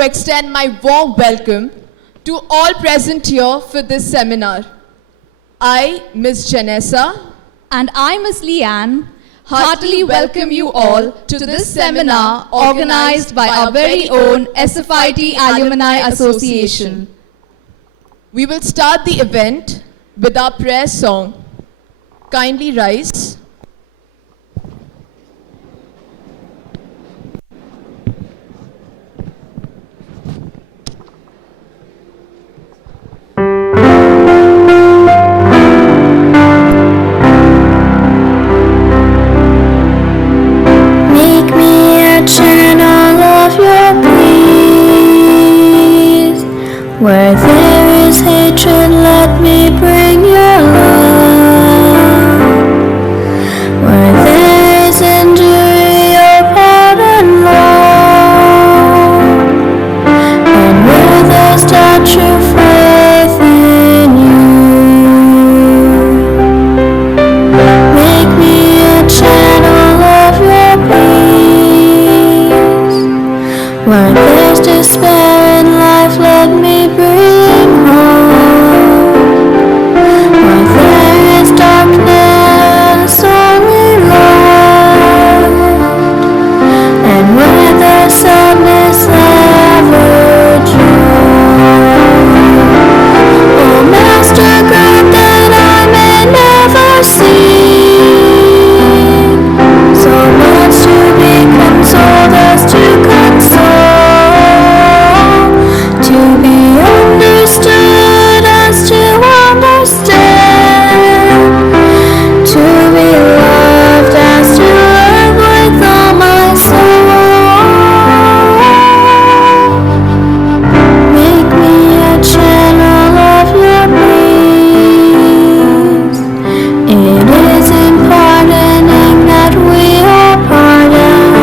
to extend my warm welcome to all present here for this seminar. I, Ms. Janessa, and I, Ms. Leanne, heartily welcome you all to this seminar organized by our very own SFIT Alumni Association. We will start the event with our prayer song. Kindly rise. Where there is hatred, let me bring your love. Where there is injury, your pardon, Lord. And where there's doubt, true faith in you. Make me a channel of your peace. Where there's despair in life, let me bring hope. Where there is darkness, only light. And where there's sadness, ever joy. Oh, Master, grant that I may never see so much to be consoled as to console, to be understood as to understand, to be loved as to love with all my soul. Make me a channel of your peace. It is in pardoning that we are pardoned,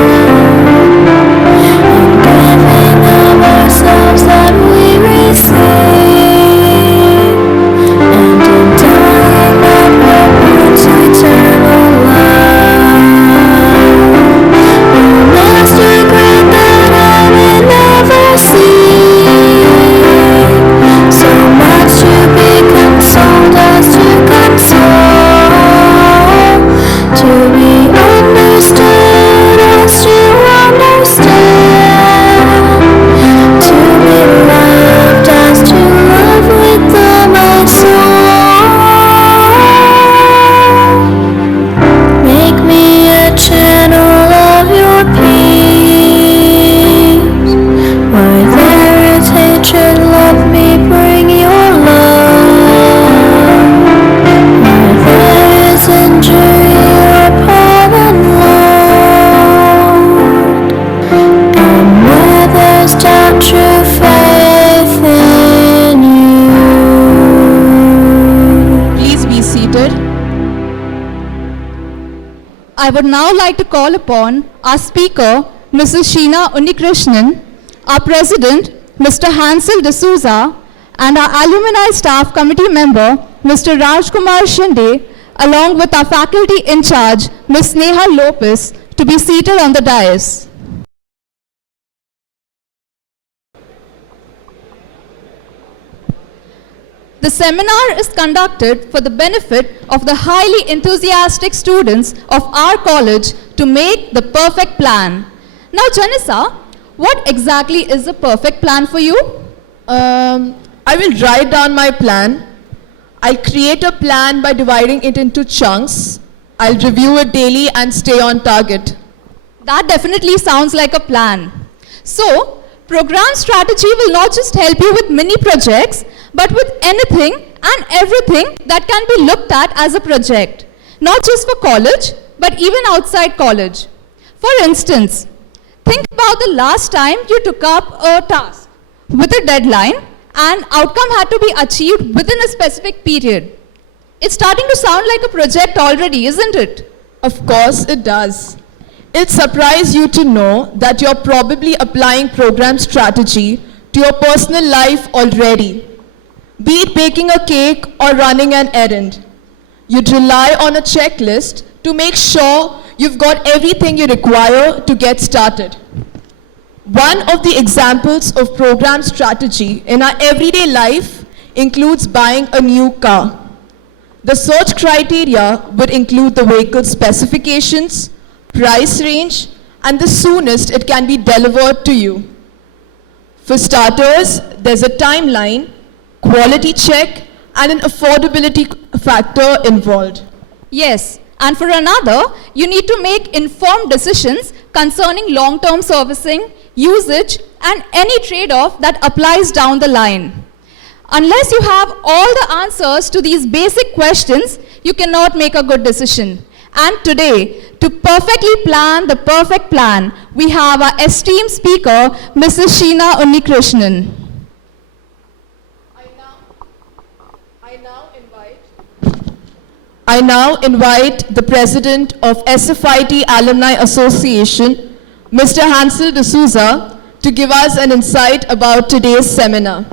in giving of ourselves that we receive, and in dying that we're born to eternal life. Oh, Master, grant that I may never see so much to be consoled as to console, to be understood as to understand, to be loved as to love with all my soul. Make me a channel of your peace. Where there is hatred, let me bring your love. Where there is injury, your pardon, Lord. And where there's doubt, true faith in you. Please be seated. I would now like to call upon our speaker, Mrs. Sheena Unnikrishnan, our president, Mr. Hansel D'Souza, and our alumni staff committee member, Mr. Rajkumar Shinde, along with our faculty in charge, Ms. Neha Lopez, to be seated on the dais. The seminar is conducted for the benefit of the highly enthusiastic students of our college to make the perfect plan. Now, Janessa, what exactly is the perfect plan for you? I will write down my plan. I'll create a plan by dividing it into chunks. I'll review it daily and stay on target. That definitely sounds like a plan. So, program strategy will not just help you with mini projects, but with anything and everything that can be looked at as a project. Not just for college, but even outside college. For instance, think about the last time you took up a task with a deadline and outcome had to be achieved within a specific period. It's starting to sound like a project already, isn't it? Of course it does. It'll surprise you to know that you're probably applying program strategy to your personal life already. Be it baking a cake or running an errand. You'd rely on a checklist to make sure you've got everything you require to get started. One of the examples of program strategy in our everyday life includes buying a new car. The search criteria would include the vehicle specifications, price range, and the soonest it can be delivered to you. For starters, there's a timeline, quality check, and an affordability factor involved. Yes, and for another, you need to make informed decisions concerning long-term servicing, usage, and any trade-off that applies down the line. Unless you have all the answers to these basic questions, you cannot make a good decision. And today, to perfectly plan the perfect plan, we have our esteemed speaker, Mrs. Sheena Unnikrishnan. I now invite the President of SFIT Alumni Association, Mr. Hansel D'Souza, to give us an insight about today's seminar.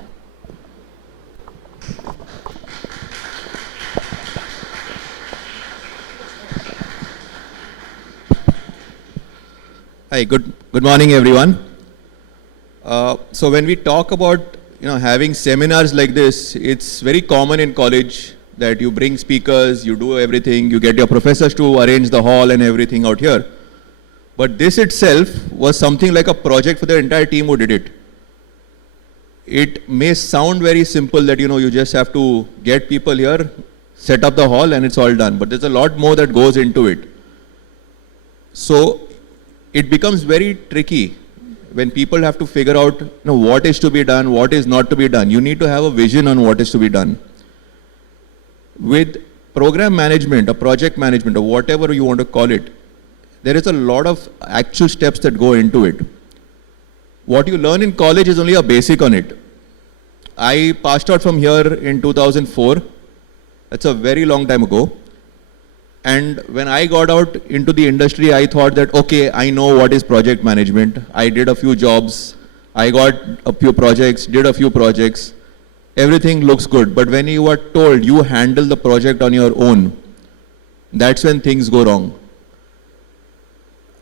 Hi, good morning, everyone. So when we talk about having seminars like this, it's very common in college that you bring speakers, you do everything, you get your professors to arrange the hall and everything out here. But this itself was something like a project for the entire team who did it. It may sound very simple that you just have to get people here, set up the hall, and it's all done. But there's a lot more that goes into it. So it becomes very tricky when people have to figure out what is to be done, what is not to be done. You need to have a vision on what is to be done. With program management or project management or whatever you want to call it, there is a lot of actual steps that go into it. What you learn in college is only a basic on it. I passed out from here in 2004. That's a very long time ago. And when I got out into the industry, I thought that, okay, I know what is project management. I did a few jobs. I got a few projects, did a few projects. Everything looks good. But when you are told you handle the project on your own, that's when things go wrong.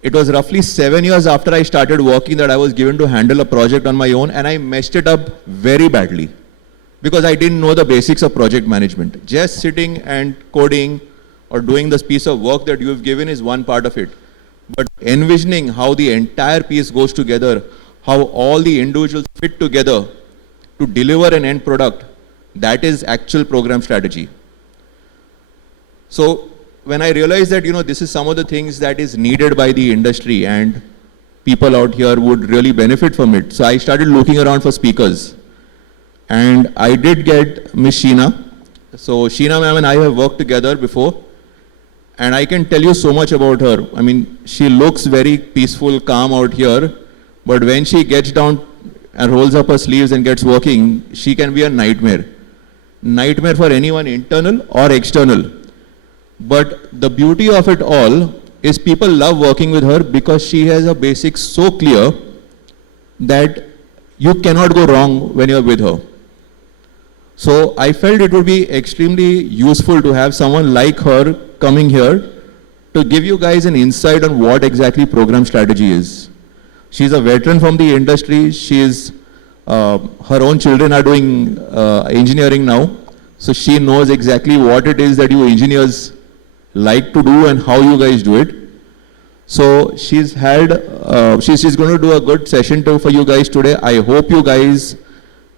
It was roughly 7 years after I started working that I was given to handle a project on my own, and I messed it up very badly because I didn't know the basics of project management. Just sitting and coding or doing this piece of work that you've given is one part of it. But envisioning how the entire piece goes together, how all the individuals fit together to deliver an end product, that is actual program strategy. So when I realized that this is some of the things that is needed by the industry and people out here would really benefit from it, so I started looking around for speakers. And I did get Miss Sheena. So Sheena ma'am and I have worked together before. And I can tell you so much about her. I mean, she looks very peaceful, calm out here. But when she gets down and rolls up her sleeves and gets working, she can be a nightmare. Nightmare for anyone internal or external. But the beauty of it all is people love working with her because she has a basics so clear that you cannot go wrong when you're with her. So I felt it would be extremely useful to have someone like her coming here to give you guys an insight on what exactly program strategy is. She's a veteran from the industry. Her own children are doing engineering now. So she knows exactly what it is that you engineers like to do and how you guys do it. So she's going to do a good session for you guys today. I hope you guys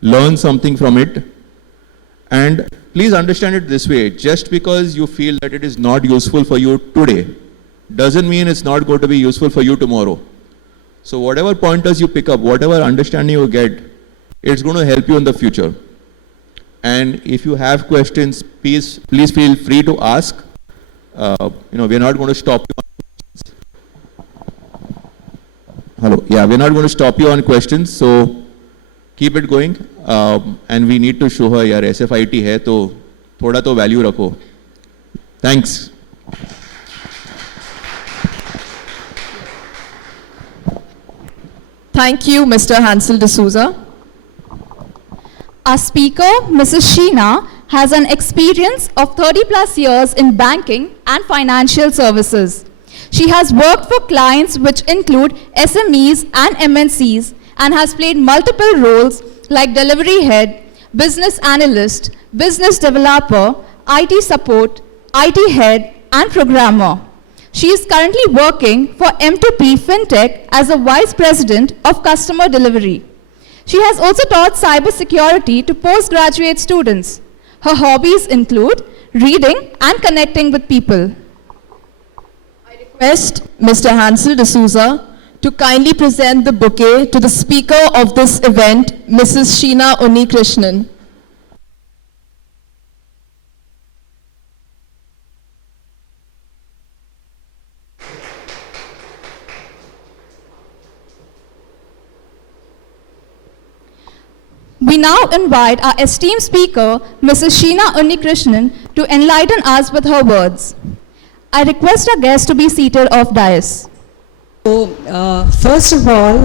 learn something from it. And please understand it this way, just because you feel that it is not useful for you today, doesn't mean it's not going to be useful for you tomorrow. So whatever pointers you pick up, whatever understanding you get, it's going to help you in the future. And if you have questions, please feel free to ask. We're not going to stop you on questions. Hello. Yeah, we're not going to stop you on questions. So keep it going. And we need to show her, yaar, SFIT hai, to thoda to value rakho. Thanks. Thank you, Mr. Hansel D'Souza. Our speaker, Mrs. Sheena, has an experience of 30+ years in banking and financial services. She has worked for clients which include SMEs and MNCs and has played multiple roles like delivery head, business analyst, business developer, IT support, IT head, and programmer. She is currently working for M2P Fintech as a vice president of customer delivery. She has also taught cybersecurity to postgraduate students. Her hobbies include reading and connecting with people. I request Mr. Hansel D'Souza to kindly present the bouquet to the speaker of this event, Mrs. Sheena Unnikrishnan. We now invite our esteemed speaker, Mrs. Sheena Unnikrishnan, to enlighten us with her words. I request our guests to be seated off dais. So, first of all,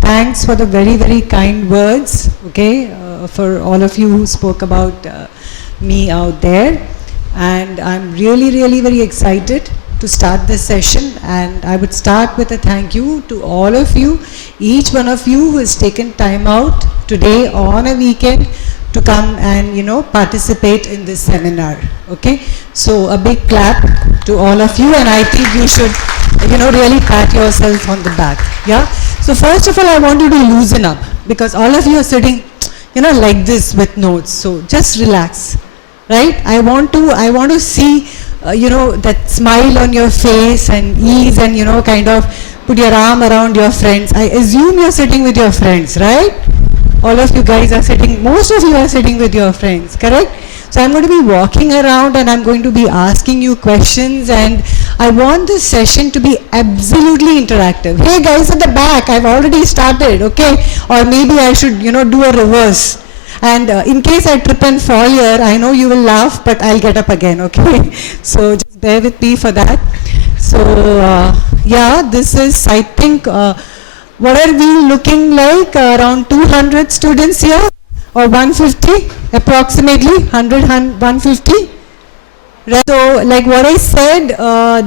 thanks for the very, very kind words, okay, for all of you who spoke about me out there. And I'm really, really very excited to start this session, and I would start with a thank you to all of you, each one of you who has taken time out today on a weekend to come and participate in this seminar. Okay, so a big clap to all of you, and I think you should really pat yourself on the back. Yeah, so first of all I want you to loosen up, because all of you are sitting like this with notes, so just relax, right? I want to see that smile on your face and ease, and kind of put your arm around your friends. I assume you're sitting with your friends, right? All of you guys are sitting, most of you are sitting with your friends, correct? So I'm going to be walking around and I'm going to be asking you questions, and I want this session to be absolutely interactive. Hey guys at the back, I've already started, okay? Or maybe I should do a reverse. And in case I trip and fall here, I know you will laugh, but I'll get up again, okay? So just bear with me for that. So yeah, this is, I think, what are we looking like? Around 200 students here, or 150, approximately 100, 150. Right. So like what I said,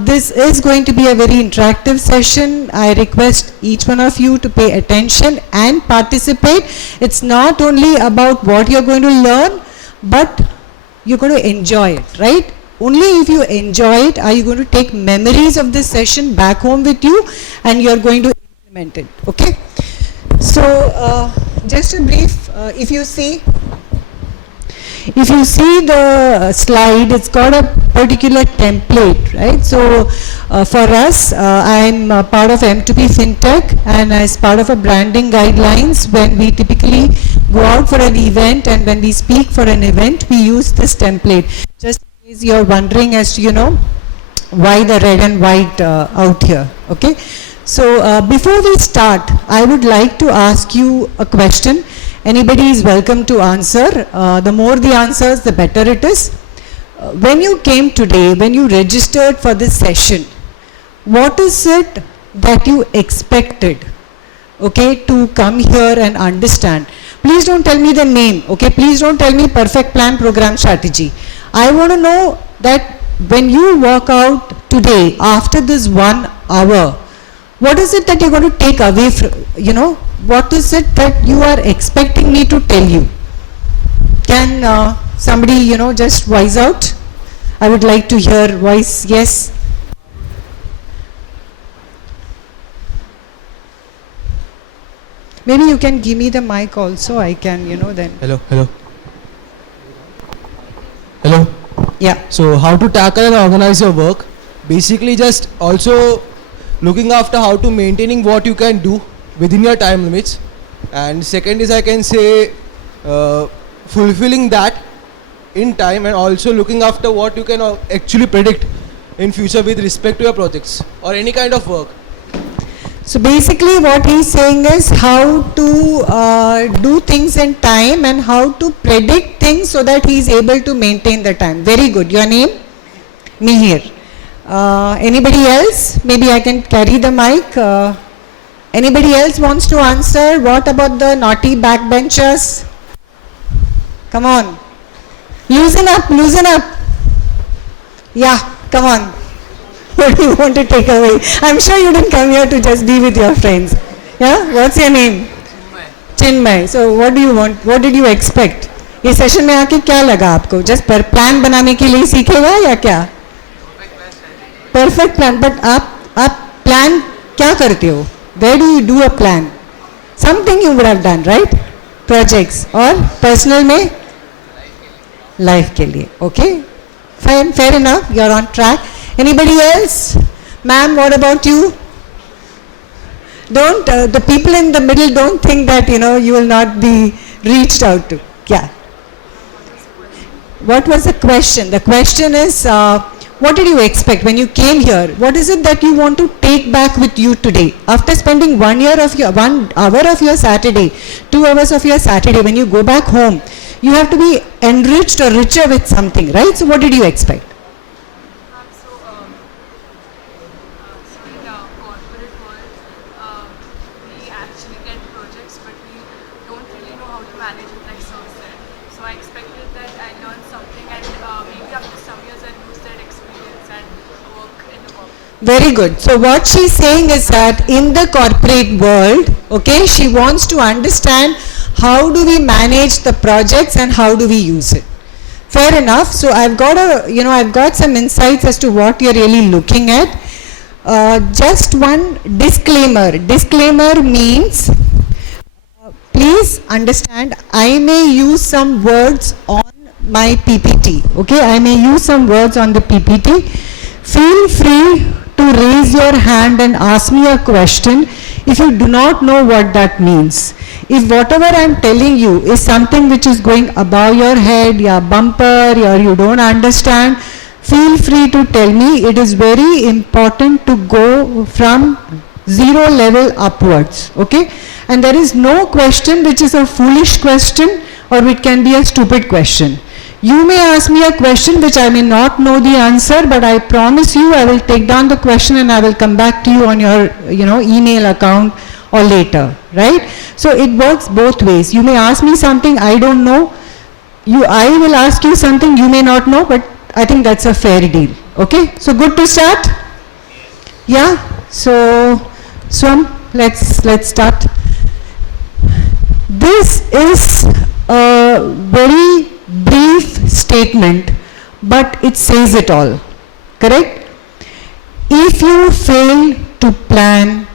this is going to be a very interactive session. I request each one of you to pay attention and participate. It's not only about what you're going to learn, but you're going to enjoy it, right? Only if you enjoy it are you going to take memories of this session back home with you, and you're going to implement it, okay? So just a brief, if you see the slide, it's got a particular template, right? So for us, I'm part of M2P Fintech, and as part of a branding guidelines, when we typically go out for an event and when we speak for an event, we use this template. Just in case you're wondering as to, why the red and white out here, okay? So before we start, I would like to ask you a question. Anybody is welcome to answer. The more the answers, the better it is. When you came today, when you registered for this session, what is it that you expected, okay, to come here and understand? Please don't tell me the name, okay? Please don't tell me perfect plan, program, strategy. I want to know that when you walk out today, after this 1 hour, what is it that you're going to take away from, what is it that you are expecting me to tell you? Can somebody, just voice out? I would like to hear voice, yes. Maybe you can give me the mic also, I can, then. Hello. Yeah. So how to tackle and organize your work? Basically just also looking after how to maintaining what you can do within your time limits, and second is, I can say, fulfilling that in time, and also looking after what you can actually predict in future with respect to your projects or any kind of work. So basically what he's saying is how to do things in time and how to predict things so that he's able to maintain the time. Very good. Your name? Mihir. Anybody else? Maybe I can carry the mic. Anybody else wants to answer? What about the naughty backbenchers? Come on. Loosen up. Yeah, come on. What do you want to take away? I'm sure you didn't come here to just be with your friends. Yeah? What's your name? Chinmay. So what do you want? What did you expect? ये session में आके क्या लगा आपको? Just पर plan बनाने के लिए सीखेगा या क्या? Perfect plan. बट आप प्लान क्या करते हो? Where do you do a plan? Something you would have done, right? Projects और personal में life के लिए. Okay? Fine, fair enough. You're on track. Anybody else? Ma'am, what about you? Don't the people in the middle don't think that you will not be reached out to. Yeah. What was the question? The question is, what did you expect when you came here? What is it that you want to take back with you today? After spending 1 hour of your Saturday, 2 hours of your Saturday, when you go back home, you have to be enriched or richer with something, right? So what did you expect? In the corporate world, we actually get projects, but we don't really know how to manage it like Sir said. So I expected that I learned something, and maybe after some years I use that experience and work in the corporate. Very good. So what she's saying is that in the corporate world, okay, she wants to understand how do we manage the projects and how do we use it. Fair enough. So I've got some insights as to what you're really looking at. Just one disclaimer. Disclaimer means, please understand, I may use some words on my PPT. Okay, I may use some words on the PPT. Feel free to raise your hand and ask me a question if you do not know what that means. If whatever I am telling you is something which is going above your head, your bumper, or you don't understand, feel free to tell me. It is very important to go from zero level upwards, okay? And there is no question which is a foolish question or it can be a stupid question. You may ask me a question which I may not know the answer, but I promise you I will take down the question and I will come back to you on your email account or later, right? So it works both ways. You may ask me something I don't know. I will ask you something you may not know, but I think that's a fair deal. Okay? So good to start? Yeah? So Swam, let's start. This is a very brief statement, but it says it all. Correct? If you fail to plan,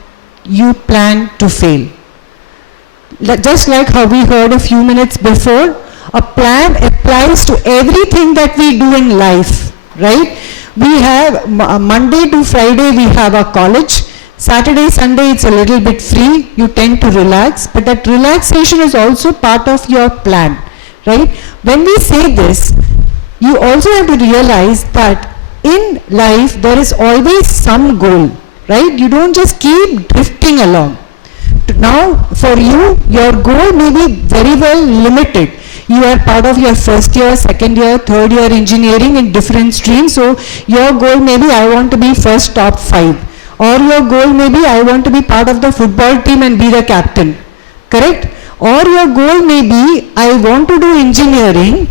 you plan to fail. Just like how we heard a few minutes before, a plan applies to everything that we do in life, right? We have Monday to Friday we have our college. Saturday, Sunday it's a little bit free. You tend to relax, but that relaxation is also part of your plan, right? When we say this, you also have to realize that in life there is always some goal, right? You don't just keep drifting along. Now for you, your goal may be very well limited. You are part of your first year, second year, third year engineering in different streams. So your goal may be I want to be first top 5. Or your goal may be I want to be part of the football team and be the captain. Correct? Or your goal may be I want to do engineering,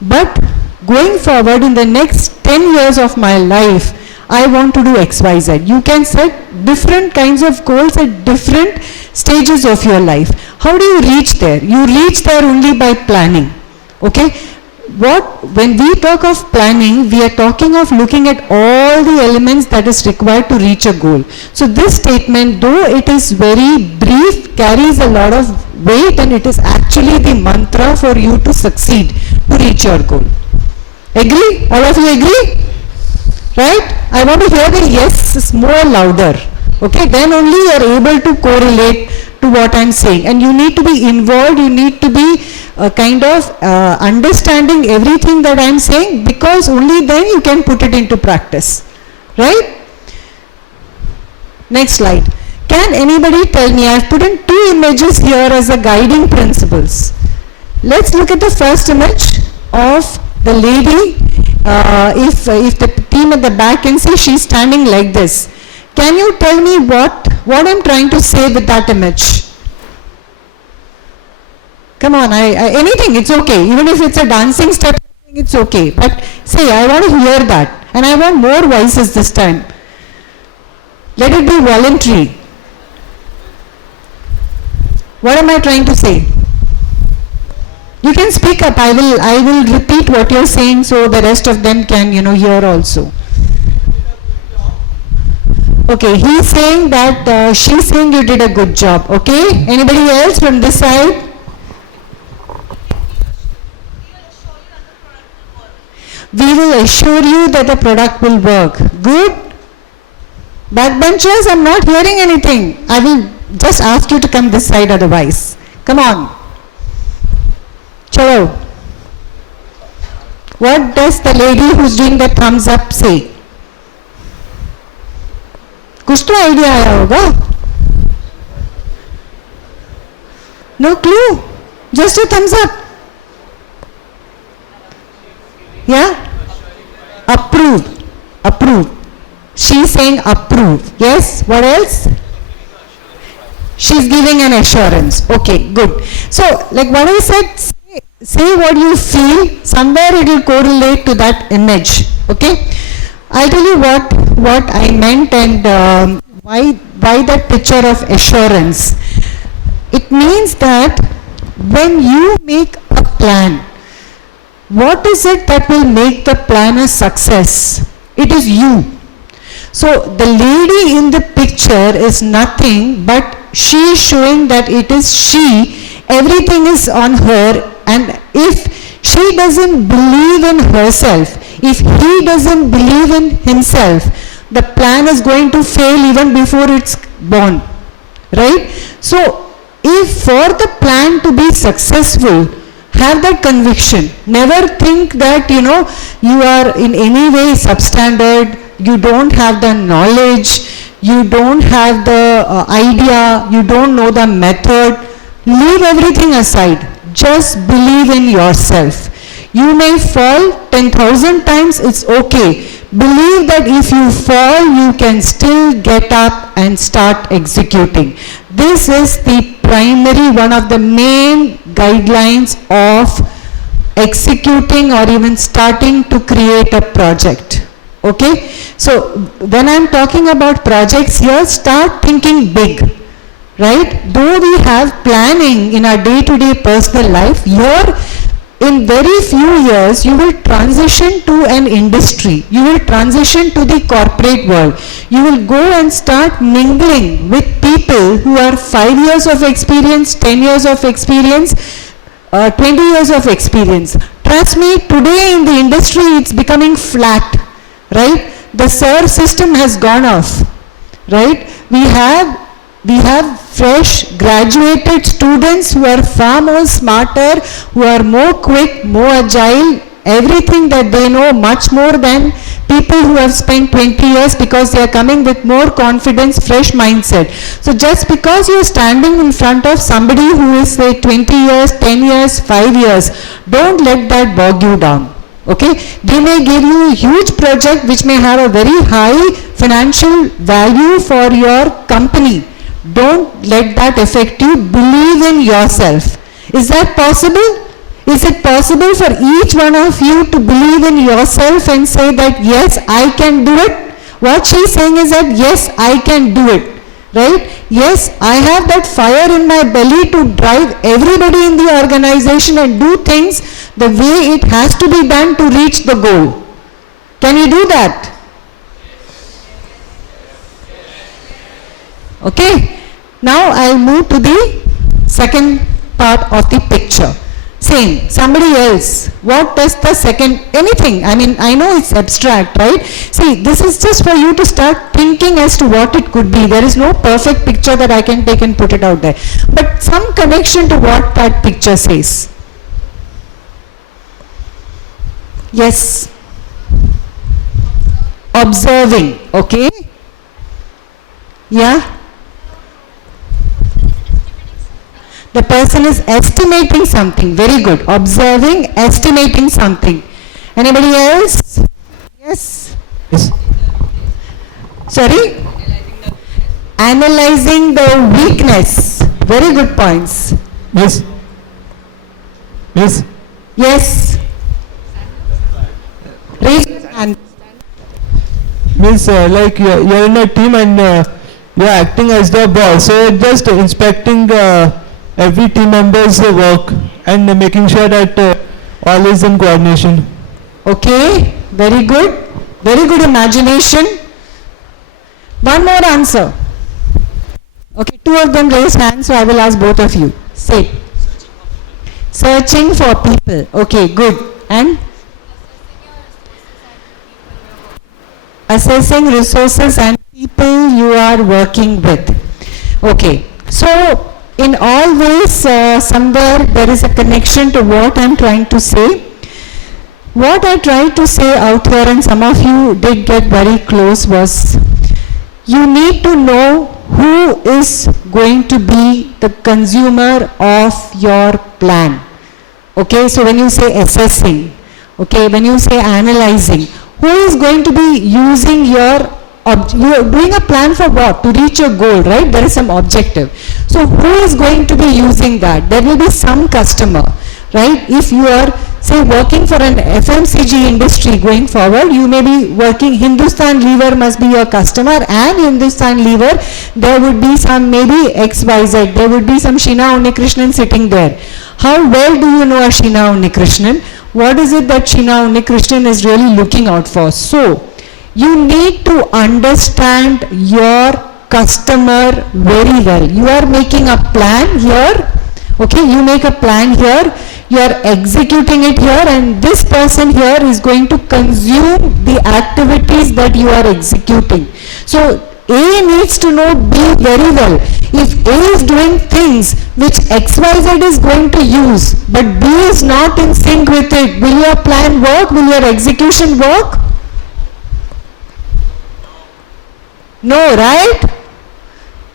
but going forward in the next 10 years of my life, I want to do XYZ. You can set different kinds of goals at different stages of your life. How do you reach there? You reach there only by planning. Okay? When we talk of planning, we are talking of looking at all the elements that is required to reach a goal. So this statement, though it is very brief, carries a lot of weight, and it is actually the mantra for you to succeed, to reach your goal. Agree? All of you agree? Right? I want to hear the yes more louder. Okay? Then only you are able to correlate to what I am saying. And you need to be involved, you need to be kind of understanding everything that I am saying, because only then you can put it into practice. Right? Next slide. Can anybody tell me, I have put in 2 images here as the guiding principles. Let's look at the first image of the lady. If the team at the back can see, she's standing like this. Can you tell me what I'm trying to say with that image? Come on, anything, it's okay. Even if it's a dancing step, it's okay. But say, I want to hear that. And I want more voices this time. Let it be voluntary. What am I trying to say? You can speak up. I will repeat what you're saying so the rest of them can, hear also. Okay, he's saying that she's saying you did a good job. Okay, anybody else from this side? We will assure you that the product will work. Good. Backbenchers, I'm not hearing anything. I will just ask you to come this side otherwise. Come on. Chalo. What does the lady who's doing the thumbs up say? कुछ तो idea आया होगा? No clue. Just a thumbs up. Yeah? Approve. Approve. She's saying approve. Yes? What else? She's giving an assurance. Okay, good. So, like what I said, say what you feel. Somewhere it will correlate to that image. Okay? I'll tell you what I meant and why that picture of assurance. It means that when you make a plan, what is it that will make the plan a success? It is you. So the lady in the picture is nothing but she is showing that it is she, everything is on her, and if she doesn't believe in herself, if he doesn't believe in himself, the plan is going to fail even before it's born, right? So if for the plan to be successful, have that conviction. Never think that, you are in any way substandard, you don't have the knowledge, you don't have the idea, you don't know the method. Leave everything aside. Just believe in yourself. You may fall 10,000 times, it's okay. Believe that if you fall, you can still get up and start executing. This is the primary, one of the main guidelines of executing or even starting to create a project. Okay? So, when I'm talking about projects here, start thinking big. Right? Though we have planning in our day-to-day personal life, here in very few years, you will transition to an industry. You will transition to the corporate world. You will go and start mingling with people who are 5 years of experience, 10 years of experience, 20 years of experience. Trust me, today in the industry, it's becoming flat, right? The SIR system has gone off, right? We have fresh graduated students who are far more smarter, who are more quick, more agile, everything that they know much more than people who have spent 20 years because they are coming with more confidence, fresh mindset. So just because you are standing in front of somebody who is say 20 years, 10 years, 5 years, don't let that bog you down. Okay? They may give you a huge project which may have a very high financial value for your company. Don't let that affect you. Believe in yourself. Is that possible? Is it possible for each one of you to believe in yourself and say that yes, I can do it? What she's saying is that yes, I can do it. Right? Yes, I have that fire in my belly to drive everybody in the organization and do things the way it has to be done to reach the goal. Can you do that? Okay, now I'll move to the second part of the picture. Same, somebody else. What does the second, anything, I mean, I know it's abstract, right? See, this is just for you to start thinking as to what it could be. There is no perfect picture that I can take and put it out there. But some connection to what that picture says. Yes. Observing, okay? Yeah? The person is estimating something. Very good. Observing, estimating something. Anybody else? Yes? Yes. Sorry? Analyzing the weakness. Very good points. Yes. Yes. Yes. Raise your hand. means like you're in a team and you're acting as the boss. So just inspecting every team member's work and making sure that all is in coordination. Okay, very good. Very good imagination. One more answer. Okay, two of them raised hands, so I will ask both of you. Say. Searching for people. Okay, good. And? Assessing resources and people you are working with. Okay, so in all ways, somewhere there is a connection to what I am trying to say. What I tried to say out here, and some of you did get very close, was you need to know who is going to be the consumer of your plan. Okay, so when you say assessing, okay, when you say analyzing, who is going to be using your, you are doing a plan for what? To reach your goal, right? There is some objective. So who is going to be using that? There will be some customer, right? If you are, say, working for an FMCG industry going forward, you may be working, Hindustan Lever must be your customer, and Hindustan Lever, there would be some maybe XYZ, there would be some Sheena Unnikrishnan sitting there. How well do you know a Sheena Unnikrishnan? What is it that Sheena Unnikrishnan is really looking out for? So, you need to understand your customer very well. You are making a plan here, okay, you make a plan here, you are executing it here, and this person here is going to consume the activities that you are executing. So A needs to know B very well. If A is doing things which XYZ is going to use, but B is not in sync with it, will your plan work? Will your execution work? No, right?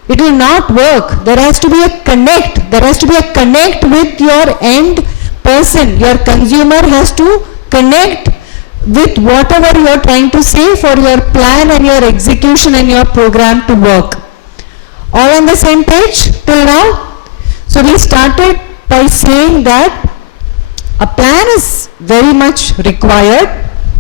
It will not work. There has to be a connect. There has to be a connect with your end person. Your consumer has to connect with whatever you are trying to say for your plan and your execution and your program to work. All on the same page till now? So we started by saying that a plan is very much required,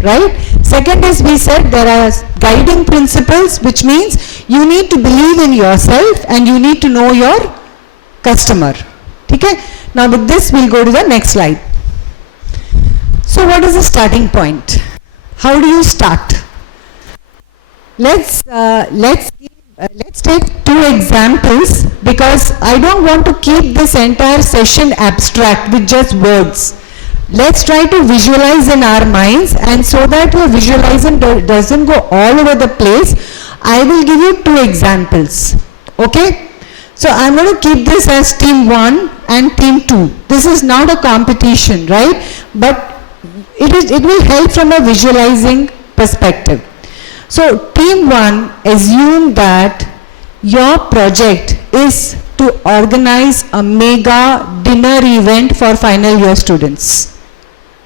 right? Second is, we said there are guiding principles, which means you need to believe in yourself and you need to know your customer. Okay? Now with this we'll go to the next slide. So what is the starting point? How do you start? Let's take two examples, because I don't want to keep this entire session abstract with just words. Let's try to visualize in our minds, and so that your visualization doesn't go all over the place, I will give you two examples. Okay? So I'm going to keep this as team 1 and team 2. This is not a competition, right? But it will help from a visualizing perspective. So team 1, assume that your project is to organize a mega dinner event for final year students.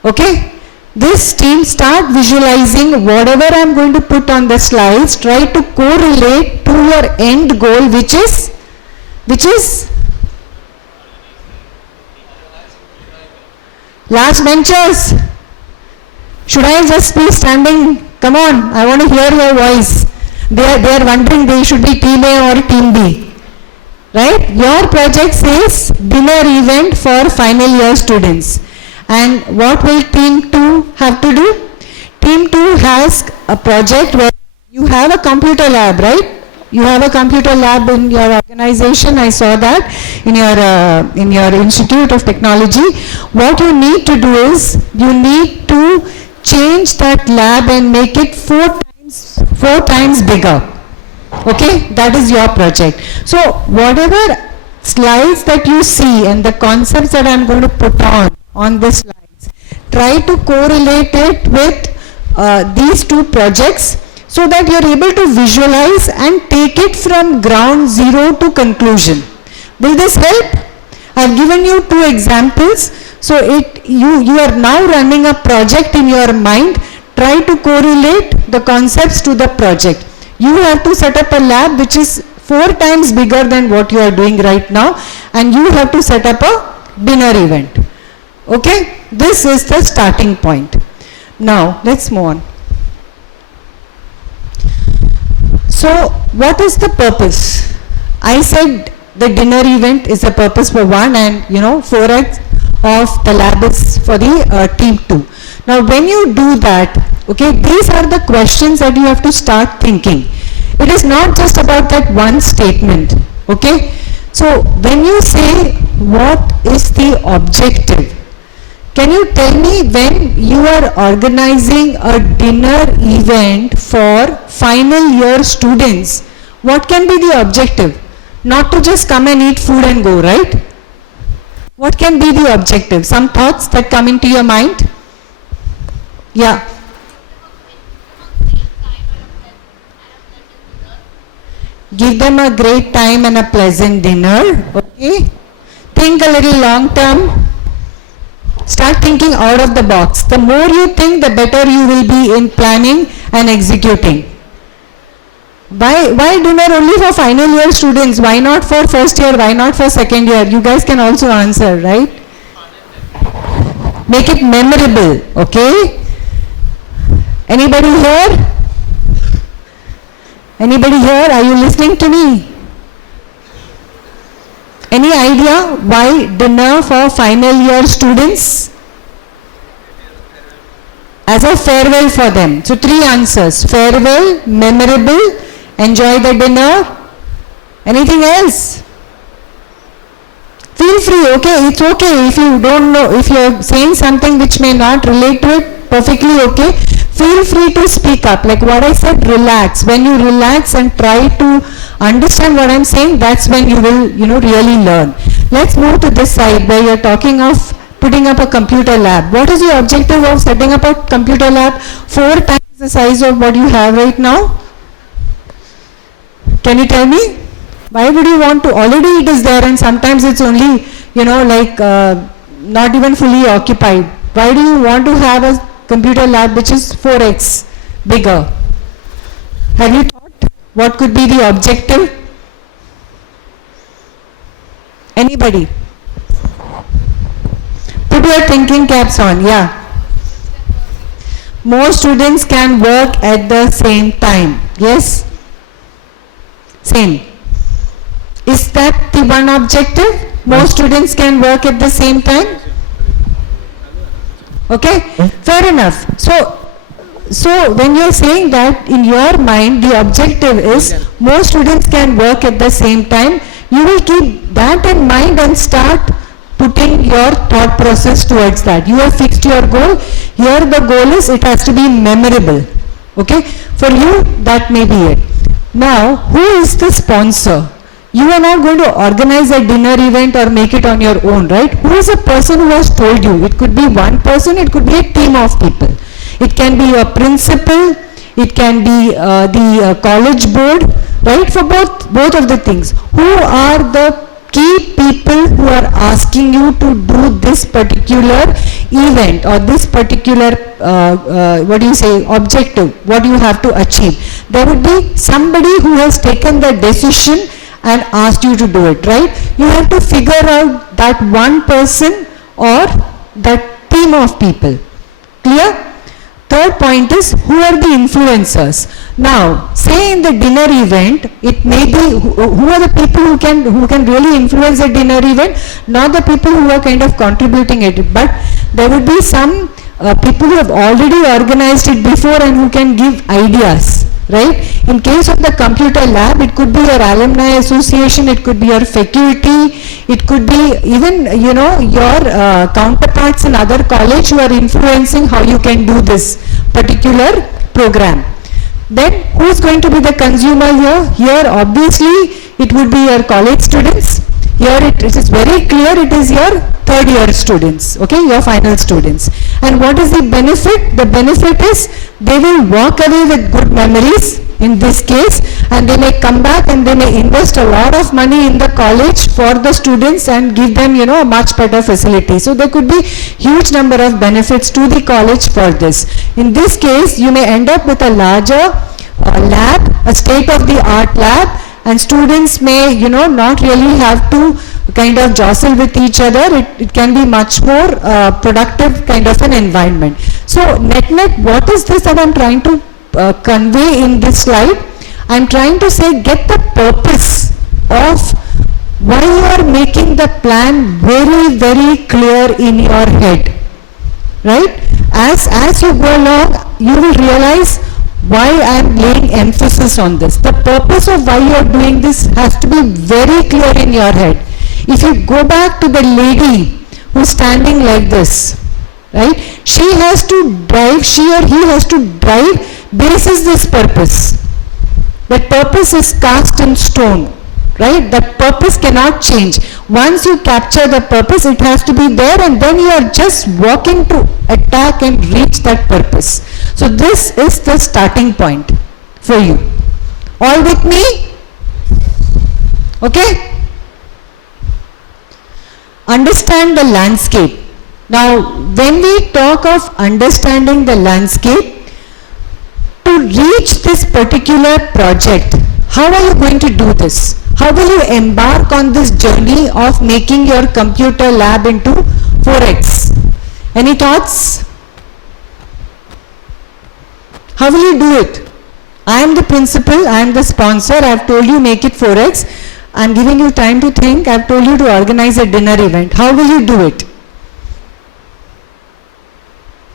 Okay? This team, start visualizing whatever I am going to put on the slides, try to correlate to your end goal, which is last benchers. Should I just be standing? Come on, I want to hear your voice. They are wondering they should be team A or team B. Right? Your project says dinner event for final year students. And what will team 2 have to do? Team 2 has a project where you have a computer lab, right? You have a computer lab in your organization. I saw that in your Institute of Technology. What you need to do is, you need to change that lab and make it four times bigger. Okay, that is your project. So whatever slides that you see and the concepts that I am going to put on the slides, try to correlate it with these two projects, so that you are able to visualize and take it from ground zero to conclusion. Will this help? I have given you two examples. So you are now running a project in your mind. Try to correlate the concepts to the project. You have to set up a lab which is 4 times bigger than what you are doing right now, and you have to set up a dinner event. Okay? This is the starting point. Now let's move on. So what is the purpose? I said the dinner event is the purpose for one, and 4x of the lab is for the team 2. Now when you do that, okay, these are the questions that you have to start thinking. It is not just about that one statement, okay? So when you say what is the objective, can you tell me when you are organizing a dinner event for final year students, what can be the objective? Not to just come and eat food and go, right? What can be the objective? Some thoughts that come into your mind? Yeah. Give them a great time and a pleasant dinner. Okay. Think a little long term. Start thinking out of the box. The more you think, the better you will be in planning and executing. Why dinner only for final year students? Why not for first year? Why not for second year? You guys can also answer, right? Make it memorable, okay? Anybody here? Anybody here? Are you listening to me? Any idea why dinner for final year students? As a farewell for them. So 3 answers. Farewell, memorable, enjoy the dinner. Anything else? Feel free, okay, it's okay if you don't know, if you're saying something which may not relate to it, perfectly okay. Feel free to speak up. Like what I said, relax. When you relax and try to understand what I'm saying, that's when you will, really learn. Let's move to this side where you're talking of putting up a computer lab. What is your objective of setting up a computer lab 4 times the size of what you have right now? Can you tell me? Why would you want to? Already it is there, and sometimes it's only, not even fully occupied. Why do you want to have a computer lab which is 4x bigger? Have you thought what could be the objective? Anybody? Put your thinking caps on, yeah. More students can work at the same time. Yes? Same. Is that the one objective? More students can work at the same time? Okay, fair enough. So when you're saying that, in your mind the objective is more students can work at the same time, you will keep that in mind and start putting your thought process towards that. You have fixed your goal. Here the goal is it has to be memorable. Okay, for you that may be it. Now, who is the sponsor? You are not going to organize a dinner event or make it on your own, right? Who is the person who has told you? It could be one person, it could be a team of people. It can be a principal, it can be the college board, right? For both of the things. Who are the key people who are asking you to do this particular event or this particular, objective, what you have to achieve? There would be somebody who has taken the decision and asked you to do it, right? You have to figure out that one person or that team of people. Clear? Third point is, who are the influencers? Now, say in the dinner event, it may be, who are the people who can really influence the dinner event? Not the people who are kind of contributing it, but there would be some people who have already organized it before and who can give ideas. Right? In case of the computer lab, it could be your alumni association, it could be your faculty, it could be even, your counterparts in other college who are influencing how you can do this particular program. Then, who is going to be the consumer here? Here, obviously, it would be your college students. Here, it is very clear, it is your third year students, okay, your final students. And what is the benefit? The benefit is they will walk away with good memories in this case, and they may come back and they may invest a lot of money in the college for the students and give them, a much better facility. So there could be huge number of benefits to the college for this. In this case, you may end up with a larger lab, a state-of-the-art lab, and students may, not really have to kind of jostle with each other. It can be much more productive kind of an environment. So net, what is this that I'm trying to convey in this slide? I'm trying to say, get the purpose of why you are making the plan very, very clear in your head, right? As you go along, you will realize why I am laying emphasis on this. The purpose of why you are doing this has to be very clear in your head. If you go back to the lady who's standing like this, right? She has to drive, she or he has to drive basis this purpose. That purpose is cast in stone, right? That purpose cannot change. Once you capture the purpose, it has to be there, and then you are just walking to attack and reach that purpose. So this is the starting point for you. All with me? Okay? Understand the landscape. Now, when we talk of understanding the landscape, to reach this particular project, how are you going to do this? How will you embark on this journey of making your computer lab into 4x? Any thoughts? How will you do it? I am the principal, I am the sponsor, I have told you make it 4x. I am giving you time to think, I have told you to organize a dinner event. How will you do it?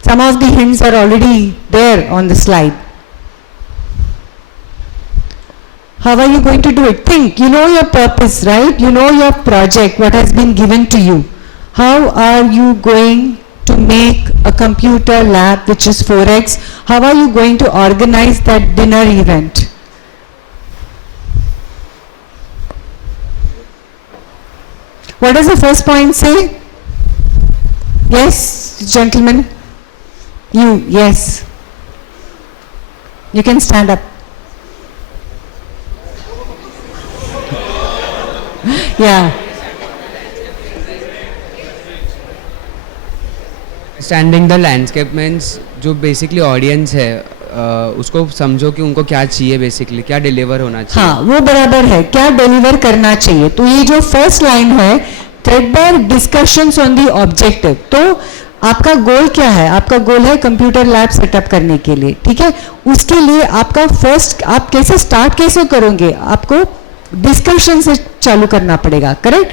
Some of the hints are already there on the slide. How are you going to do it? Think, you know your purpose, right? You know your project, what has been given to you. How are you going to make a computer lab which is 4x? How are you going to organize that dinner event? What does the first point say? Yes, gentlemen? You, yes. You can stand up. Yeah. Understanding the landscape means जो basically audience है उसको समझो कि उनको क्या चाहिए basically क्या deliver होना चाहिए. हाँ वो बराबर है क्या deliver करना चाहिए. तो ये जो first line है threadbare discussions on the objective. तो आपका गोल क्या है? आपका गोल है कंप्यूटर लैब सेटअप करने के लिए, ठीक है. उसके लिए आपका फर्स्ट आप कैसे स्टार्ट कैसे करोगे? आपको डिस्कशन से चालू करना पड़ेगा, करेक्ट.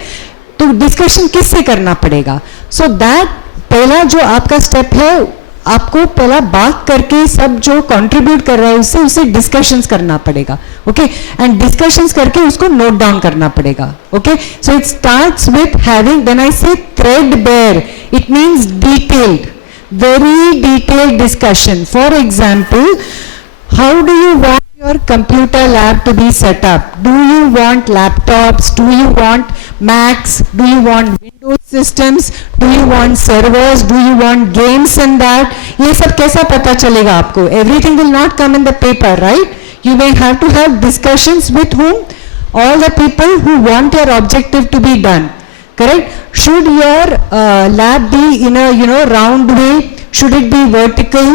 तो डिस्कशन किससे करना पड़ेगा? सो दैट पहला जो आपका स्टेप है, आपको पहला बात करके सब जो कंट्रीब्यूट कर रहा है उससे उसे डिस्कशंस करना पड़ेगा, ओके. एंड डिस्कशंस करके उसको नोट डाउन करना पड़ेगा, okay. So it starts with having, when I say threadbare, it means detailed, very detailed discussion. For example, how do you want your computer lab to be set up? Do you want laptops? Do you want Macs? Do you want Windows systems? Do you want servers? Do you want games in that? ये सब कैसा पता चलेगा आपको? Everything will not come in the paper, right? You may have to have discussions with whom? All the people who want your objective to be done. Correct? Should your lab be in a round way? Should it be vertical?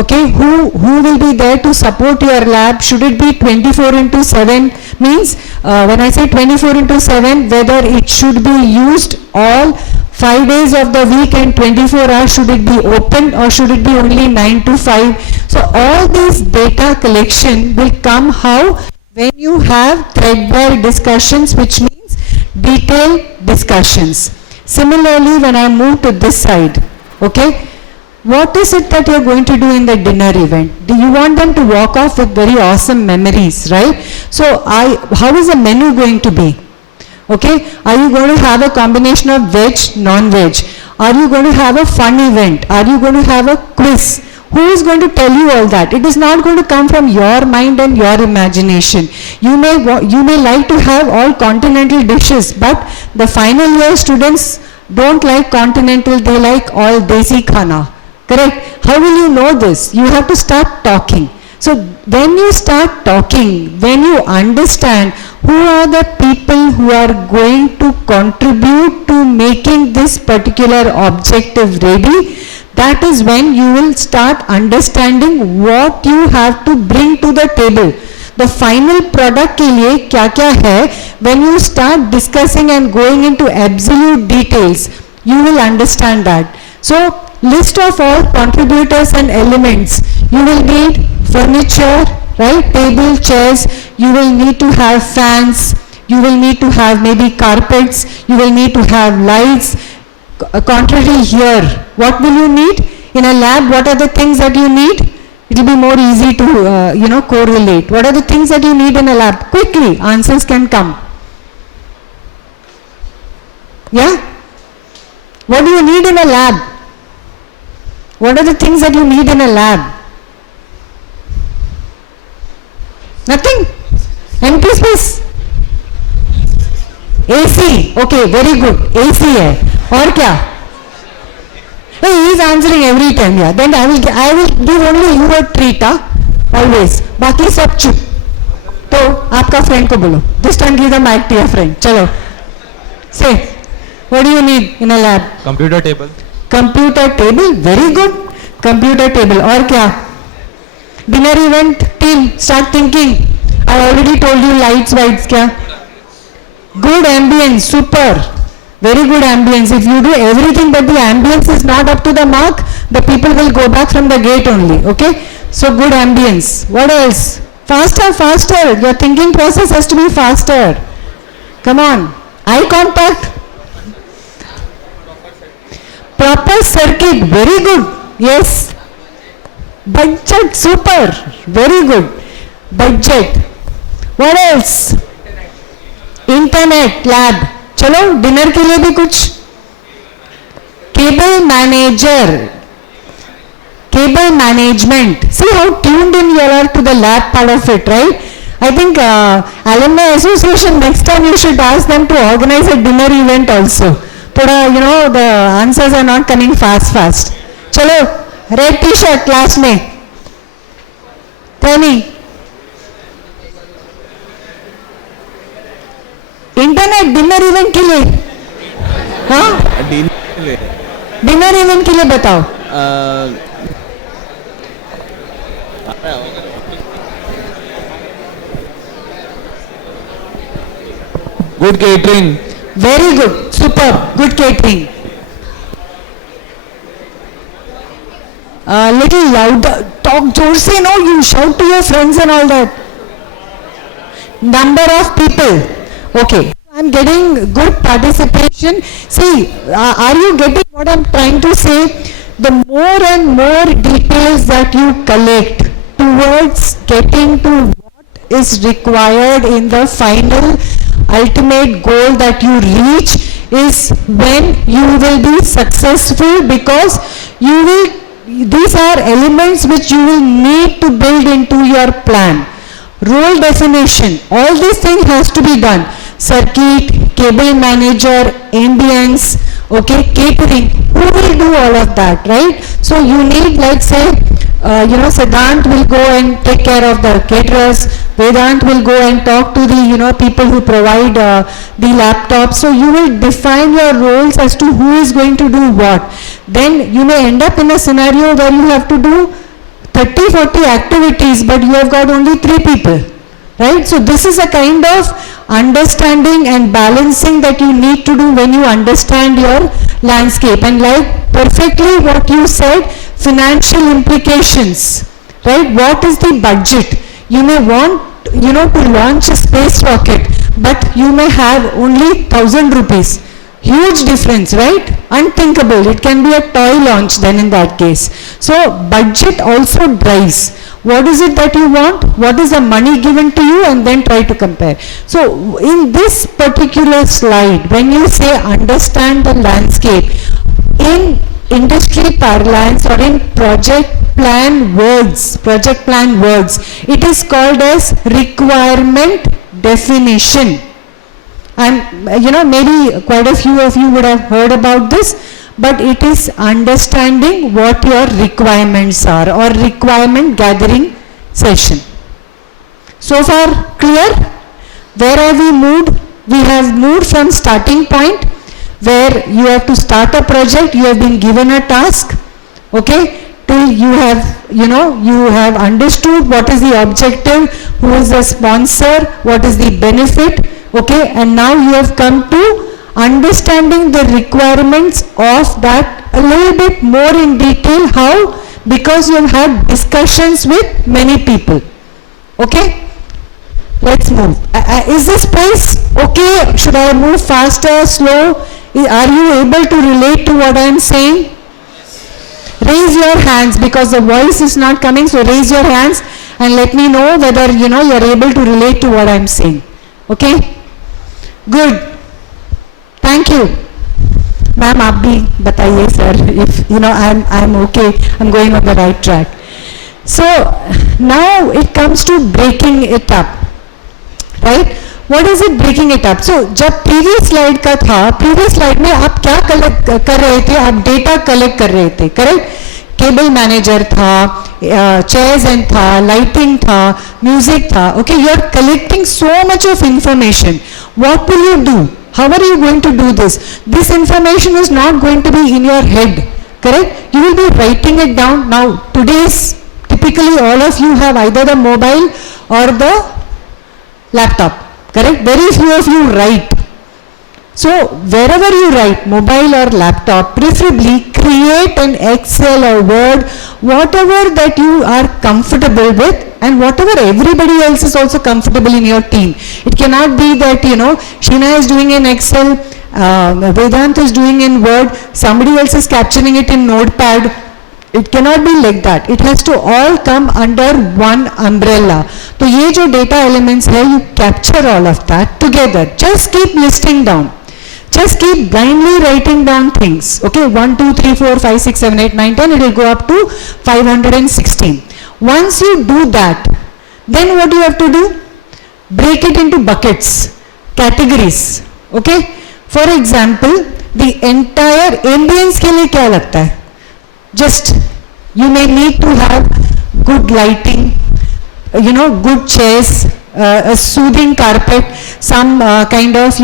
Okay, who will be there to support your lab? Should it be 24/7? Means when I say 24/7, whether it should be used all 5 days of the week and 24 hours, should it be open or should it be only 9 to 5? So all this data collection will come how? When you have threadbare discussions, which means detailed discussions. Similarly, when I move to this side, okay, what is it that you're going to do in the dinner event? Do you want them to walk off with very awesome memories, right? So how is the menu going to be? Okay, are you going to have a combination of veg, non-veg? Are you going to have a fun event? Are you going to have a quiz? Who is going to tell you all that? It is not going to come from your mind and your imagination. You may like to have all continental dishes, but the final year students don't like continental, they like all desi khana. Correct? How will you know this? You have to start talking. So when you start talking, when you understand who are the people who are going to contribute to making this particular objective ready, that is when you will start understanding what you have to bring to the table. The final product के लिए क्या क्या है, when you start discussing and going into absolute details, you will understand that. So list of all contributors and elements. You will need furniture, right? Table, chairs. you will need to have fans, you will need to have maybe carpets, you will need to have lights. Contrary here, what will you need? In a lab, what are the things that you need? It will be more easy to, correlate. What are the things that you need in a lab? Quickly, answers can come. Yeah? What do you need in a lab? What are the things that you need in a lab? Nothing? Empty space? AC. Okay, very good. AC hai. Aur kya? Hey, he is answering every time. Yeah. Then I will give only you a treat. Always. बाकी सब चुप. तो आपका friend को बोलो. This time give the mic to your friend. चलो. Say. What do you need in a lab? Computer table. Computer table. Very good. Computer table. और क्या? Dinner event team. Start thinking. I already told you lights, whites. क्या? Good ambience. Super. Very good ambience. If you do everything but the ambience is not up to the mark, the people will go back from the gate only. Okay? So good ambience. What else? Faster, faster. Your thinking process has to be faster. Come on. Eye contact. Proper circuit. Very good. Yes. Budget. Super. Very good. Budget. What else? Internet lab. चलो dinner के लिए भी कुछ. Cable manager. Cable management. See how tuned in you are to the lab part of it, right? I think Alumni Association, next time you should ask them to organize a dinner event also. Thoda, the answers are not coming fast. Chalo, red t-shirt class में. Tell me. Internet dinner event के लिए. हाँ, dinner event के लिए बताओ. Good catering. Very good. Superb. Good catering. Little louder. Talk जोर से. No, you shout to your friends and all that. Number of people. Okay. I'm getting good participation. See, are you getting what I'm trying to say? The more and more details that you collect towards getting to what is required in the final ultimate goal that you reach is when you will be successful, because these are elements which you will need to build into your plan. Role definition, all these things has to be done. Circuit, cable manager, ambience, okay, catering, who will do all of that, right? So you need, like say, Siddhant will go and take care of the caterers, Vedant will go and talk to the, people who provide the laptops. So you will define your roles as to who is going to do what. Then you may end up in a scenario where you have to do 30-40 activities, but you have got only 3 people, right? So this is a kind of understanding and balancing that you need to do when you understand your landscape. And like perfectly what you said, financial implications, right? What is the budget? You may want, to launch a space rocket, but you may have only 1,000 rupees. Huge difference, right? Unthinkable. It can be a toy launch then in that case. So budget also drives. What is it that you want? What is the money given to you? And then try to compare. So in this particular slide, when you say understand the landscape, in industry parlance or in project plan words, it is called as requirement definition. And maybe quite a few of you would have heard about this, but it is understanding what your requirements are, or requirement gathering session. So far clear? Where have we moved? We have moved from starting point where you have to start a project, you have been given a task, okay, till you have, you have understood what is the objective, who is the sponsor, what is the benefit, okay, and now you have come to understanding the requirements of that a little bit more in detail. How? Because you have had discussions with many people. Okay? Let's move. Is this pace okay? Should I move faster, slow? Are you able to relate to what I am saying? Raise your hands because the voice is not coming, so raise your hands and let me know whether you are able to relate to what I am saying. Okay? Good. Thank you. Ma'am, आप भी बताइए sir if I'm okay, I'm going on the right track. So now it comes to breaking it up, right? What is it breaking it up? So जब previous slide का था, previous slide में आप क्या collect कर रहे थे? आप data collect कर रहे थे, correct? Cable manager था, chairs and था, lighting था, music था. Okay, you are collecting so much of information. What will you do? How are you going to do this? This information is not going to be in your head, correct? You will be writing it down. Now, today's, typically all of you have either the mobile or the laptop, correct? Very few of you write. So, wherever you write, mobile or laptop, preferably create an Excel or Word, whatever that you are comfortable with and whatever everybody else is also comfortable in your team. It cannot be that, Sheena is doing in Excel, Vedant is doing in Word, somebody else is capturing it in Notepad. It cannot be like that. It has to all come under one umbrella. So, ये जो data elements है, you capture all of that together. Just keep listing down. Just keep blindly writing down things. Okay, 1, 2, 3, 4, 5, 6, 7, 8, 9, 10. It will go up to 516. Once you do that, then what you have to do? Break it into buckets, categories. Okay. For example, the entire ambience के लिए क्या लगता है? Just you may need to have good lighting, good chairs, a soothing carpet, some kind of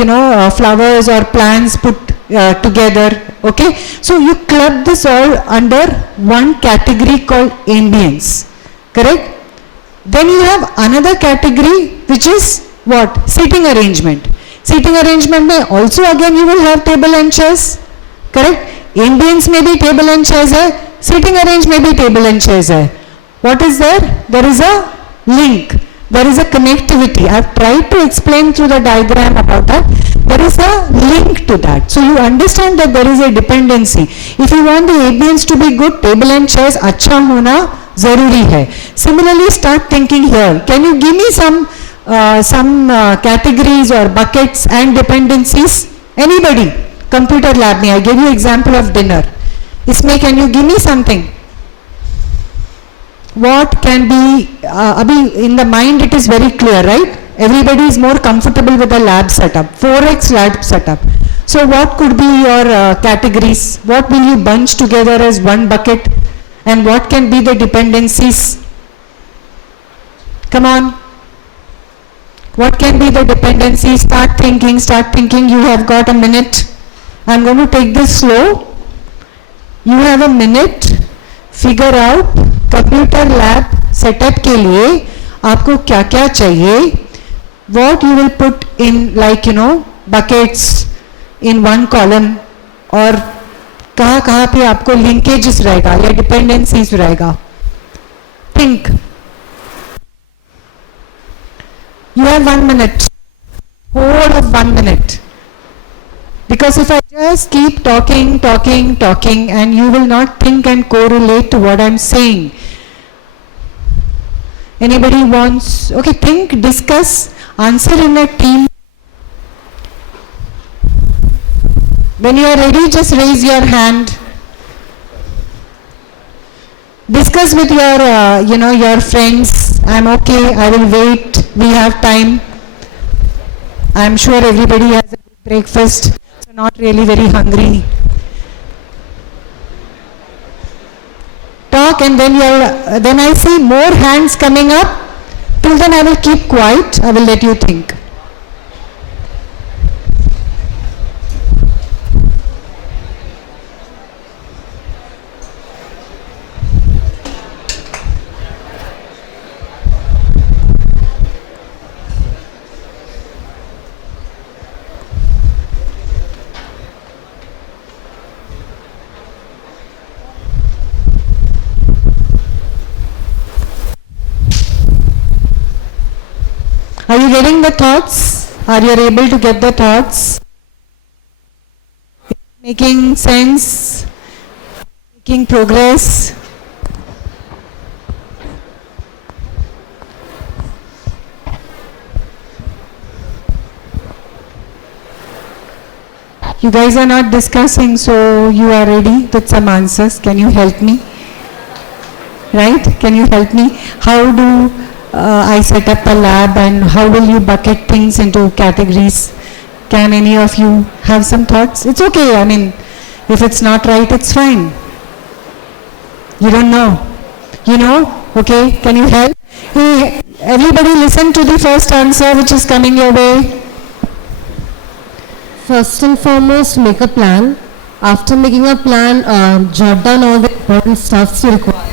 flowers or plants put together. Okay, so you club this all under one category called ambience, correct? Then you have another category which is what? Seating arrangement. Seating arrangement may also again you will have table and chairs, correct? Ambience may be table and chairs hai, seating arrange may be table and chairs hai. What is there? There is a link. There is a connectivity. I have tried to explain through the diagram about that. There is a link to that. So you understand that there is a dependency. If you want the ambience to be good, table and chairs अच्छा होना ज़रूरी है. Similarly, start thinking here. Can you give me some categories or buckets and dependencies? Anybody? Computer lab में I gave you example of dinner. इसमें can you give me something? What can be, abhi in the mind it is very clear, right? Everybody is more comfortable with the lab setup, 4x lab setup. So what could be your categories? What will you bunch together as one bucket? And what can be the dependencies? Come on. What can be the dependencies? Start thinking. You have got a minute. I'm going to take this slow. You have a minute. Figure out computer lab setup के लिए आपको क्या क्या चाहिए, what you will put in like buckets in one column, और कहाँ पे आपको linkages रहेगा या dependencies रहेगा. Think. You have 1 minute. Whole of 1 minute. Because if I just keep talking and you will not think and correlate to what I'm saying. Anybody wants? Okay, think, discuss, answer in a team. When you are ready, just raise your hand. Discuss with your, your friends. I'm okay, I will wait, we have time. I'm sure everybody has a good breakfast. Not really very hungry. Talk and then I see more hands coming up. Till then I will keep quiet. I will let you think. Are you you getting the thoughts? Are you able to get the thoughts? Making sense? Making progress? You guys are not discussing, so you are ready with some answers. Can you help me? Right? Can you help me? How do I set up a lab, and how will you bucket things into categories? Can any of you have some thoughts? It's okay. I mean, if it's not right, it's fine. You don't know. You know? Okay. Can you help? Hey, everybody listen to the first answer which is coming your way. First and foremost, make a plan. After making a plan, jot down all the important stuffs you require.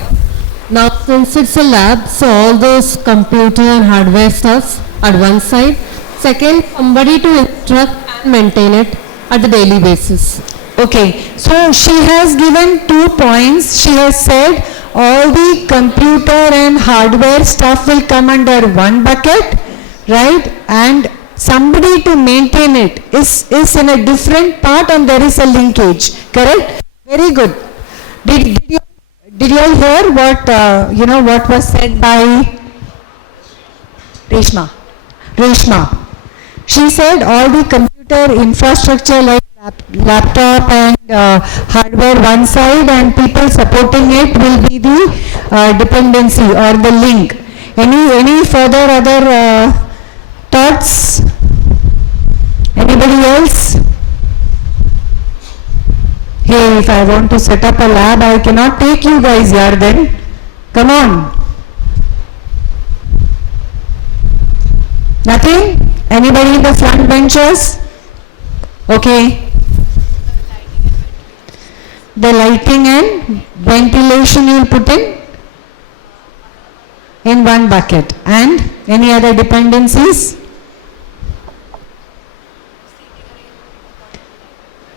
Now, since it's a lab, so all those computer and hardware stuffs at one side. Second, somebody to instruct and maintain it at the daily basis. Okay, so she has given 2 points. She has said all the computer and hardware stuff will come under one bucket, right? And somebody to maintain it is in a different part, and there is a linkage, correct? Very good. Did you all hear what, what was said by Reshma? She said all the computer infrastructure like laptop and hardware one side, and people supporting it will be the dependency or the link. Any further other thoughts? Anybody else? Hey, if I want to set up a lab, I cannot take you guys here then. Come on. Nothing? Anybody in the front benches? Okay. The lighting and ventilation you will put in one bucket. And any other dependencies?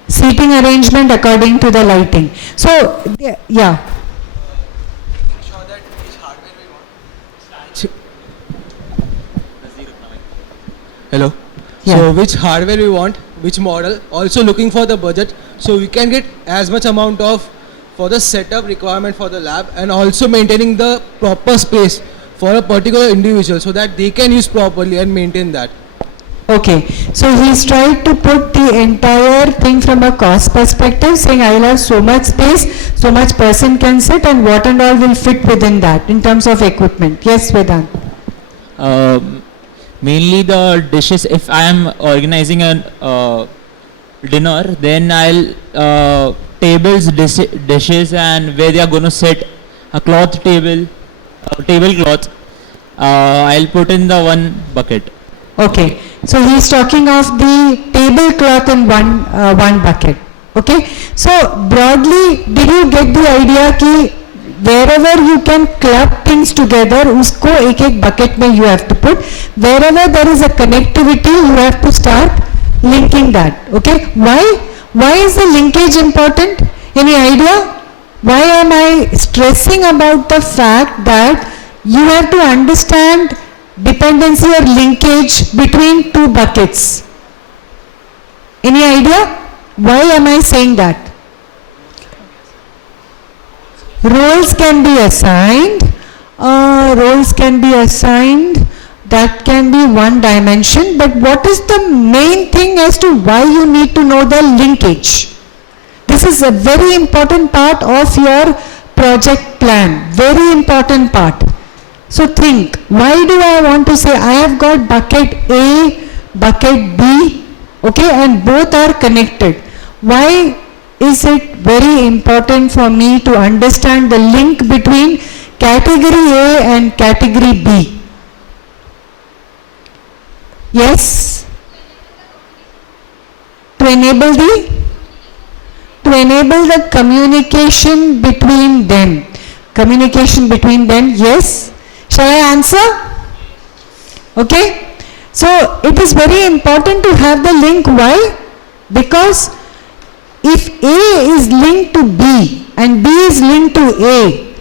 Seating arrangement according to the lighting. So, yeah. Hello. Yeah. So which hardware we want, which model, also looking for the budget, so we can get as much amount of for the setup requirement for the lab, and also maintaining the proper space for a particular individual so that they can use properly and maintain that. Okay, so he's tried to put the entire thing from a cost perspective, saying I will have so much space, so much person can sit, and what and all will fit within that in terms of equipment. Yes, Vedant. Mainly the dishes. If I am organizing a dinner, then I'll tables, dishes, and where they are going to sit, a cloth table, tablecloth. I'll put in the one bucket. Okay, so he's talking of the tablecloth in one bucket. Okay, so broadly, did you get the idea कि wherever you can club things together, उसको एक bucket में you have to put. Wherever there is a connectivity, you have to start linking that. Okay, why is the linkage important? Any idea? Why am I stressing about the fact that you have to understand dependency or linkage between two buckets? Any idea? Why am I saying that? Roles can be assigned. That can be one dimension. But what is the main thing as to why you need to know the linkage? This is a very important part of your project plan. Very important part. So think, why do I want to say I have got bucket A, bucket B, okay, and both are connected. Why is it very important for me to understand the link between category A and category B? Yes? To enable the communication between them. Communication between them, yes? Shall I answer? Okay? So it is very important to have the link. Why? Because if A is linked to B and B is linked to A,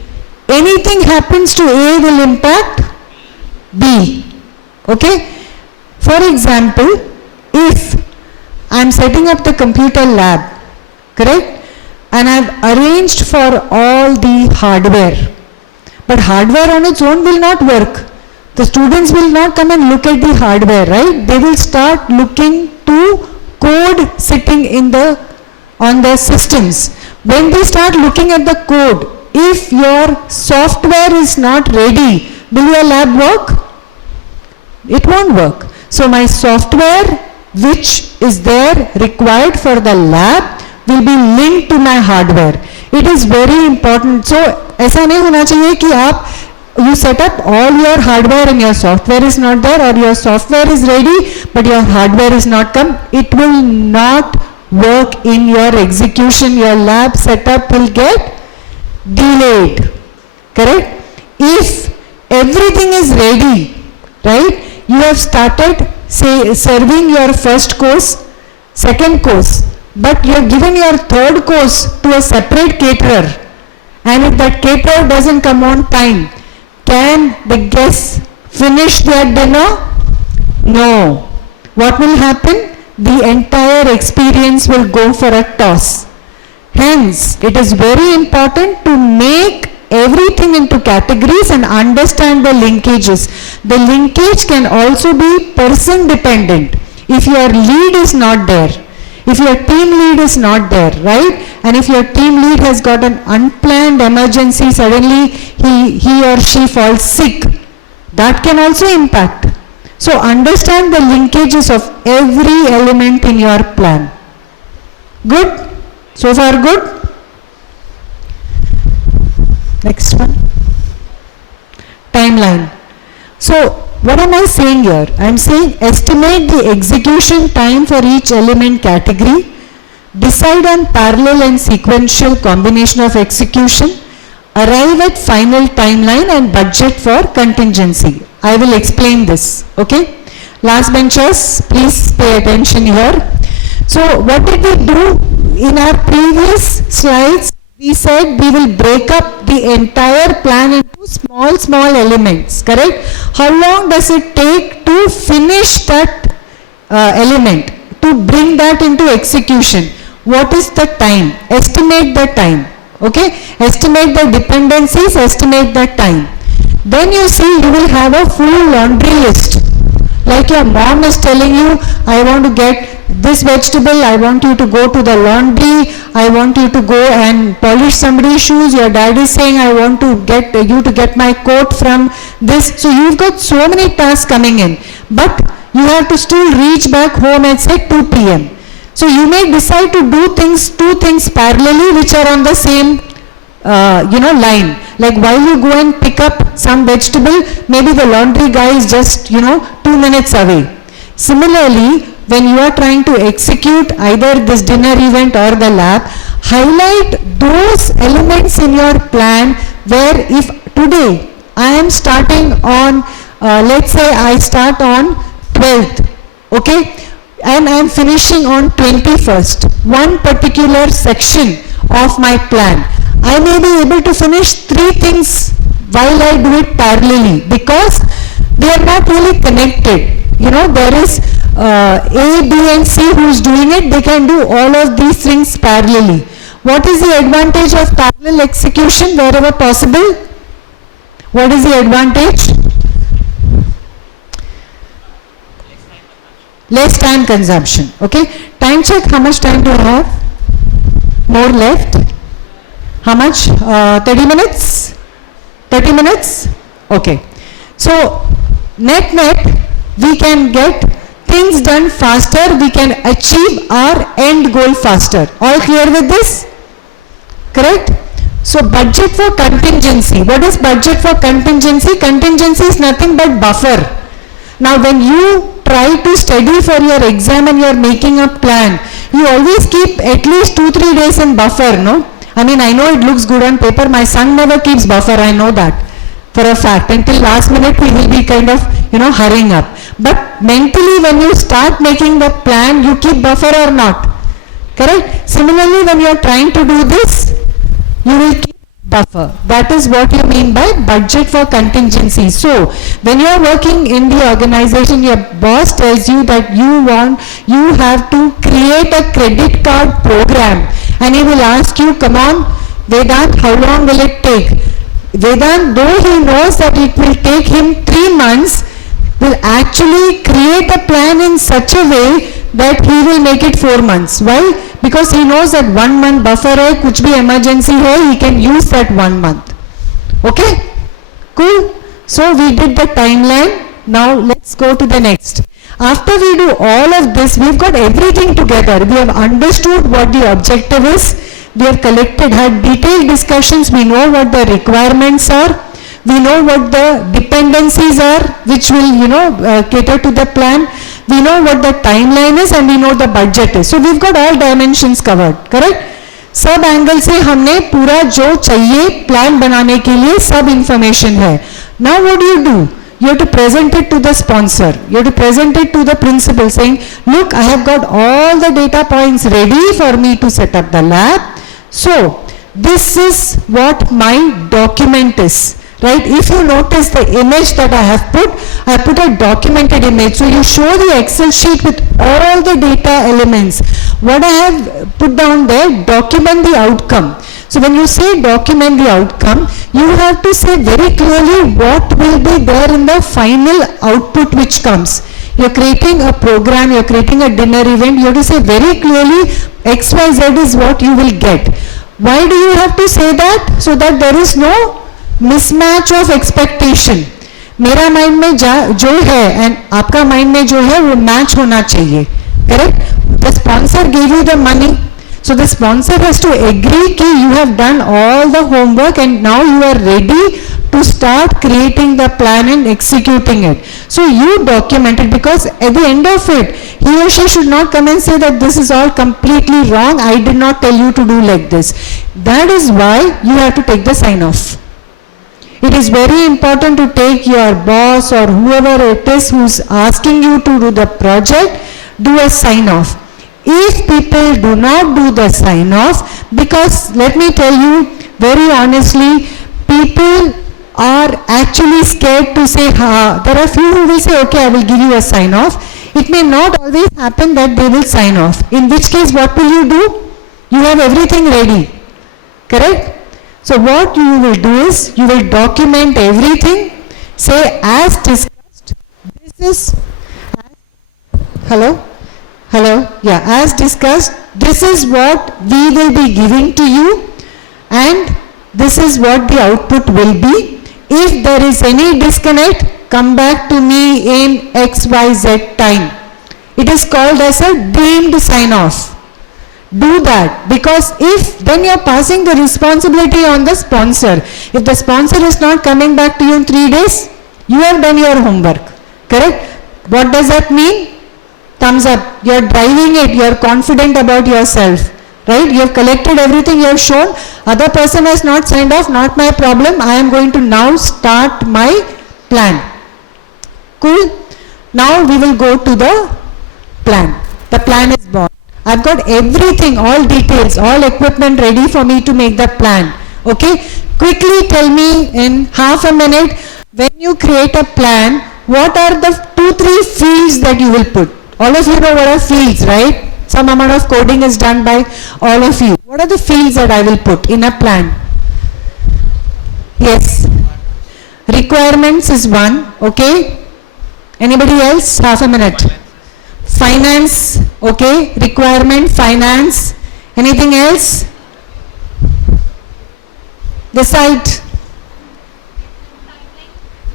anything happens to A will impact B. Okay? For example, if I'm setting up the computer lab, correct? And I've arranged for all the hardware. But hardware on its own will not work. The students will not come and look at the hardware, right? They will start looking to code sitting on the systems. When they start looking at the code, if your software is not ready, will your lab work? It won't work. So my software which is there required for the lab will be linked to my hardware. It is very important. So ऐसा नहीं होना चाहिए कि आप you set up all your hardware and your software is not there, or your software is ready but your hardware is not come. It will not work in your execution. Your lab setup will get delayed. Correct? If everything is ready, right? You have started say serving your first course, second course, but you have given your third course to a separate caterer, and if that caterer doesn't come on time, can the guests finish their dinner? No. What will happen? The entire experience will go for a toss. Hence, it is very important to make everything into categories and understand the linkages. The linkage can also be person dependent. If your lead is not there, if your team lead is not there, right? And if your team lead has got an unplanned emergency, suddenly he or she falls sick, that can also impact. So understand the linkages of every element in your plan. Good? So far good? Next one. Timeline. So what am I saying here? I am saying estimate the execution time for each element category, decide on parallel and sequential combination of execution, arrive at final timeline and budget for contingency. I will explain this, okay? Last benchers, please pay attention here. So what did we do in our previous slides? We said we will break up the entire plan into small elements, correct? How long does it take to finish that element, to bring that into execution? What is the time? Estimate the time, okay? Estimate the dependencies, estimate the time. Then you see you will have a full laundry list. Like your mom is telling you, I want to get this vegetable, I want you to go to the laundry, I want you to go and polish somebody's shoes. Your dad is saying, I want to get you to get my coat from this. So you've got so many tasks coming in, but you have to still reach back home at say 2 p.m. So you may decide to do two things parallelly which are on the same line. Like while you go and pick up some vegetable, maybe the laundry guy is just 2 minutes away. Similarly, when you are trying to execute either this dinner event or the lab, highlight those elements in your plan where if today I am starting on, let's say I start on 12th, okay, and I am finishing on 21st, one particular section of my plan, I may be able to finish 3 things while I do it parallelly because they are not really connected. There is A, B and C who is doing it, they can do all of these things parallelly. What is the advantage of parallel execution wherever possible? What is the advantage? Less time consumption. Okay. Time check, how much time do I have? More left? How much? 30 minutes? 30 minutes? Okay. So, net, we can get things done faster, we can achieve our end goal faster. All clear with this? Correct? So, budget for contingency. What is budget for contingency? Contingency is nothing but buffer. Now, when you try to study for your exam and you are making a plan, you always keep at least 2-3 days in buffer, no? I mean, I know it looks good on paper. My son never keeps buffer, I know that for a fact. Until last minute, he will be kind of, hurrying up. But mentally, when you start making the plan, you keep buffer or not. Correct? Similarly, when you are trying to do this, you will keep buffer. That is what you mean by budget for contingency. So when you are working in the organization, your boss tells you that you have to create a credit card program, and he will ask you, come on Vedant, how long will it take? Vedant, though he knows that it will take him 3 months, will actually create a plan in such a way that he will make it 4 months. Why? Because he knows that 1 month buffer hai, kuch bhi emergency hai, he can use that 1 month. Okay? Cool? So we did the timeline. Now let's go to the next. After we do all of this, we've got everything together. We have understood what the objective is. We have collected, had detailed discussions. We know what the requirements are. We know what the dependencies are, which will, cater to the plan. We know what the timeline is, and we know the budget is. So we've got all dimensions covered, correct? सब angle से हमने पूरा जो चाहिए plan बनाने के लिए सब इंफॉर्मेशन है. Now what do? You have to present it to the sponsor. You have to present it to the principal saying, look, I have got all the data points ready for me to set up the lab. So this is what my document is. Right? If you notice the image that I put a documented image. So you show the Excel sheet with all the data elements. What I have put down there, document the outcome. So when you say document the outcome, you have to say very clearly what will be there in the final output which comes. You're creating a program, you're creating a dinner event, you have to say very clearly XYZ is what you will get. Why do you have to say that? So that there is no mismatch of expectation. मेरा mind में जो है and आपका mind में जो है वो match होना चाहिए. Correct? The sponsor gave you the money. So the sponsor has to agree कि you have done all the homework and now you are ready to start creating the plan and executing it. So you document it, because at the end of it, he or she should not come and say that this is all completely wrong. I did not tell you to do like this. That is why you have to take the sign off. It is very important to take your boss or whoever it is who's asking you to do the project, do a sign off. If people do not do the sign off, because let me tell you very honestly, people are actually scared to say, there are few who will say, okay, I will give you a sign off. It may not always happen that they will sign off. In which case, what will you do? You have everything ready. Correct? So what you will do is, you will document everything, say as discussed, this is, as discussed, this is what we will be giving to you and this is what the output will be. If there is any disconnect, come back to me in XYZ time. It is called as a deemed sign off. Do that, because if then you are passing the responsibility on the sponsor. If the sponsor is not coming back to you in 3 days, you have done your homework. Correct? What does that mean? Thumbs up. You are driving it. You are confident about yourself. Right? You have collected everything, you have shown. Other person has not signed off, not my problem. I am going to now start my plan. Cool? Now we will go to the plan. The plan is born. I've got everything, all details, all equipment ready for me to make the plan. Okay? Quickly tell me in half a minute, when you create a plan, what are the 2-3 fields that you will put? All of you know what are fields, right? Some amount of coding is done by all of you. What are the fields that I will put in a plan? Yes. Requirements is one. Okay. Anybody else? Half a minute. Finance. Okay. Requirement, finance. Anything else? Decide.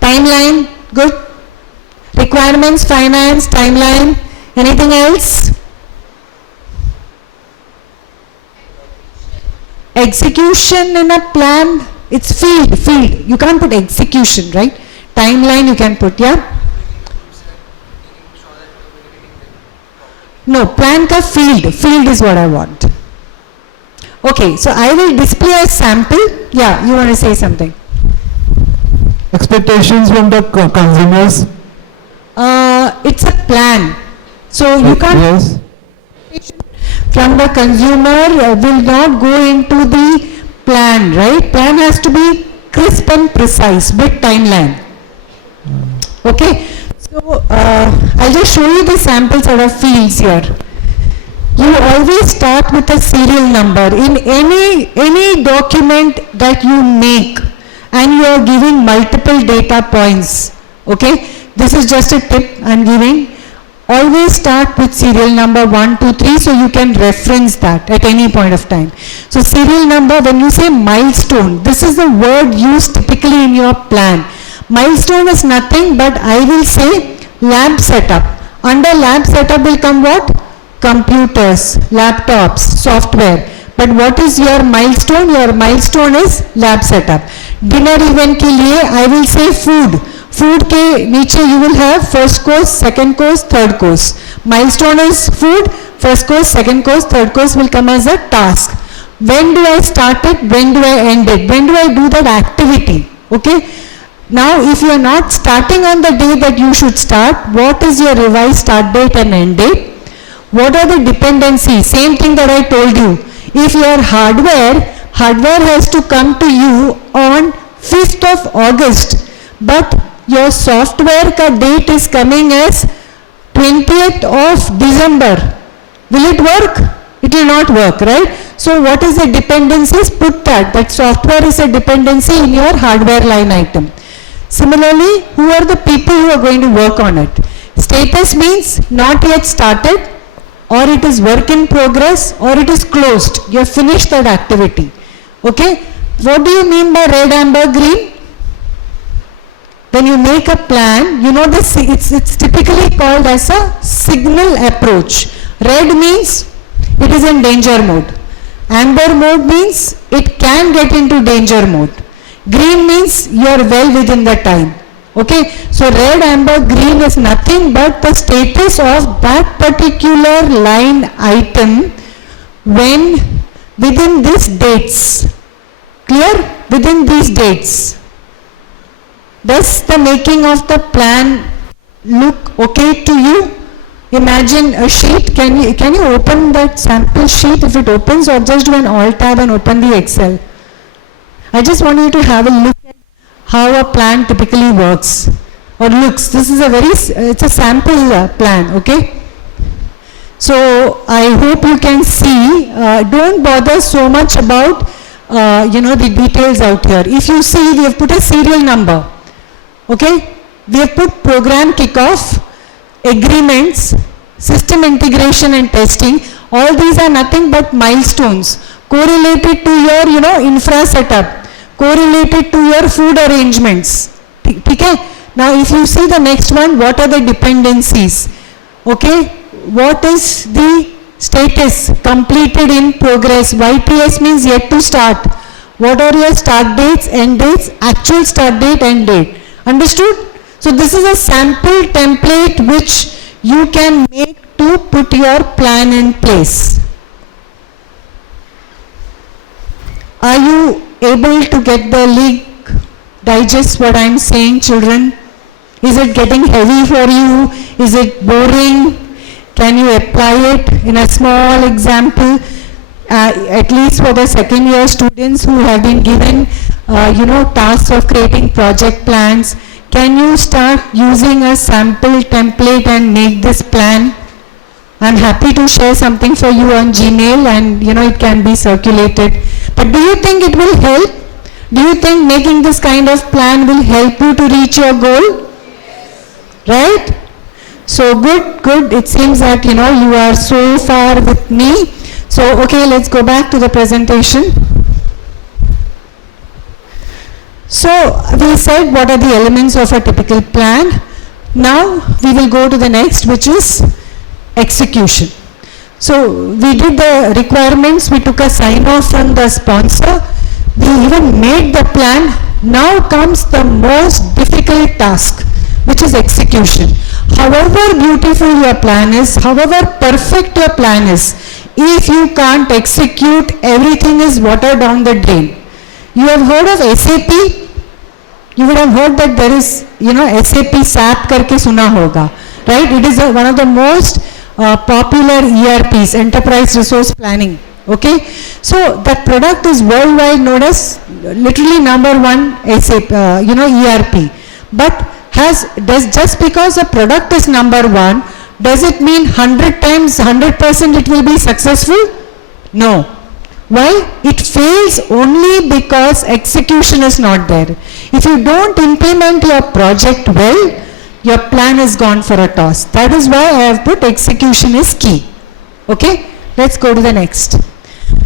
Timeline. Good. Requirements, finance, timeline. Anything else? Execution in a plan, it's field. You can't put execution, right? Timeline you can put, yeah? No, plan ka field. Field is what I want. Okay, so I will display a sample. Yeah, you want to say something? Expectations from the consumers. It's a plan. So you can't... Yes. From the consumer will not go into the plan, right? Plan has to be crisp and precise with timeline. Okay, so I'll just show you the sample sort of fields here. You always start with a serial number in any document that you make, and you are giving multiple data points. Okay, this is just a tip I'm giving. Always start with serial number 1, 2, 3, so you can reference that at any point of time. So serial number, when you say milestone, this is the word used typically in your plan. Milestone is nothing but I will say lab setup. Under lab setup will come what? Computers, laptops, software. But what is your milestone? Your milestone is lab setup. Dinner event के लिए I will say food. Food के नीचे you will have first course, second course, third course. Milestone is food, first course, second course, third course will come as a task. When do I start it? When do I end it? When do I do that activity? Okay. Now if you are not starting on the day that you should start, what is your revised start date and end date? What are the dependencies? Same thing that I told you. If your hardware has to come to you on 5th of August, but your software ka date is coming as 20th of December. Will it work? It will not work, right? So what is the dependencies? Put that software is a dependency in your hardware line item. Similarly, who are the people who are going to work on it? Status means not yet started, or it is work in progress, or it is closed. You have finished that activity. Okay? What do you mean by red, amber, green? When you make a plan, you know this, it's typically called as a signal approach. Red means it is in danger mode. Amber mode means it can get into danger mode. Green means you are well within the time. Okay, so red, amber, green is nothing but the status of that particular line item when within these dates. Clear? Within these dates. Does the making of the plan look okay to you? Imagine a sheet. Can you open that sample sheet if it opens, or just do an alt tab and open the Excel? I just want you to have a look at how a plan typically works or looks. This is it's a sample plan, okay? So I hope you can see. Don't bother so much about the details out here. If you see, we have put a serial number. Okay, we have put program kickoff, agreements, system integration and testing. All these are nothing but milestones correlated to your infra setup, correlated to your food arrangements. Okay. Now if you see the next one, what are the dependencies? Okay, what is the status? Completed, in progress. YTS means yet to start. What are your start dates, end dates, actual start date, end date? Understood? So this is a sample template which you can make to put your plan in place. Are you able to get the link? Digest what I am saying, children? Is it getting heavy for you? Is it boring? Can you apply it in a small example? At least for the second year students who have been given tasks of creating project plans, can you start using a sample template and make this plan? I'm happy to share something for you on Gmail, and it can be circulated. But do you think it will help? Do you think making this kind of plan will help you to reach your goal? Right? So good. It seems that you are so far with me. So okay, let's go back to the presentation. So we said what are the elements of a typical plan. Now we will go to the next, which is execution. So we did the requirements, we took a sign off from the sponsor, we even made the plan. Now comes the most difficult task, which is execution. However beautiful your plan is, however perfect your plan is, if you can't execute, everything is water down the drain. You have heard of SAP? You would have heard that there is, SAP SAP karke suna hoga, right? It is one of the most popular ERPs, enterprise resource planning. Okay, so that product is worldwide known as literally number one SAP, ERP. But just because a product is number one, does it mean 100 times, 100% it will be successful? No. Why? It fails only because execution is not there. If you don't implement your project well, your plan is gone for a toss. That is why I have put execution is key. Okay, let's go to the next.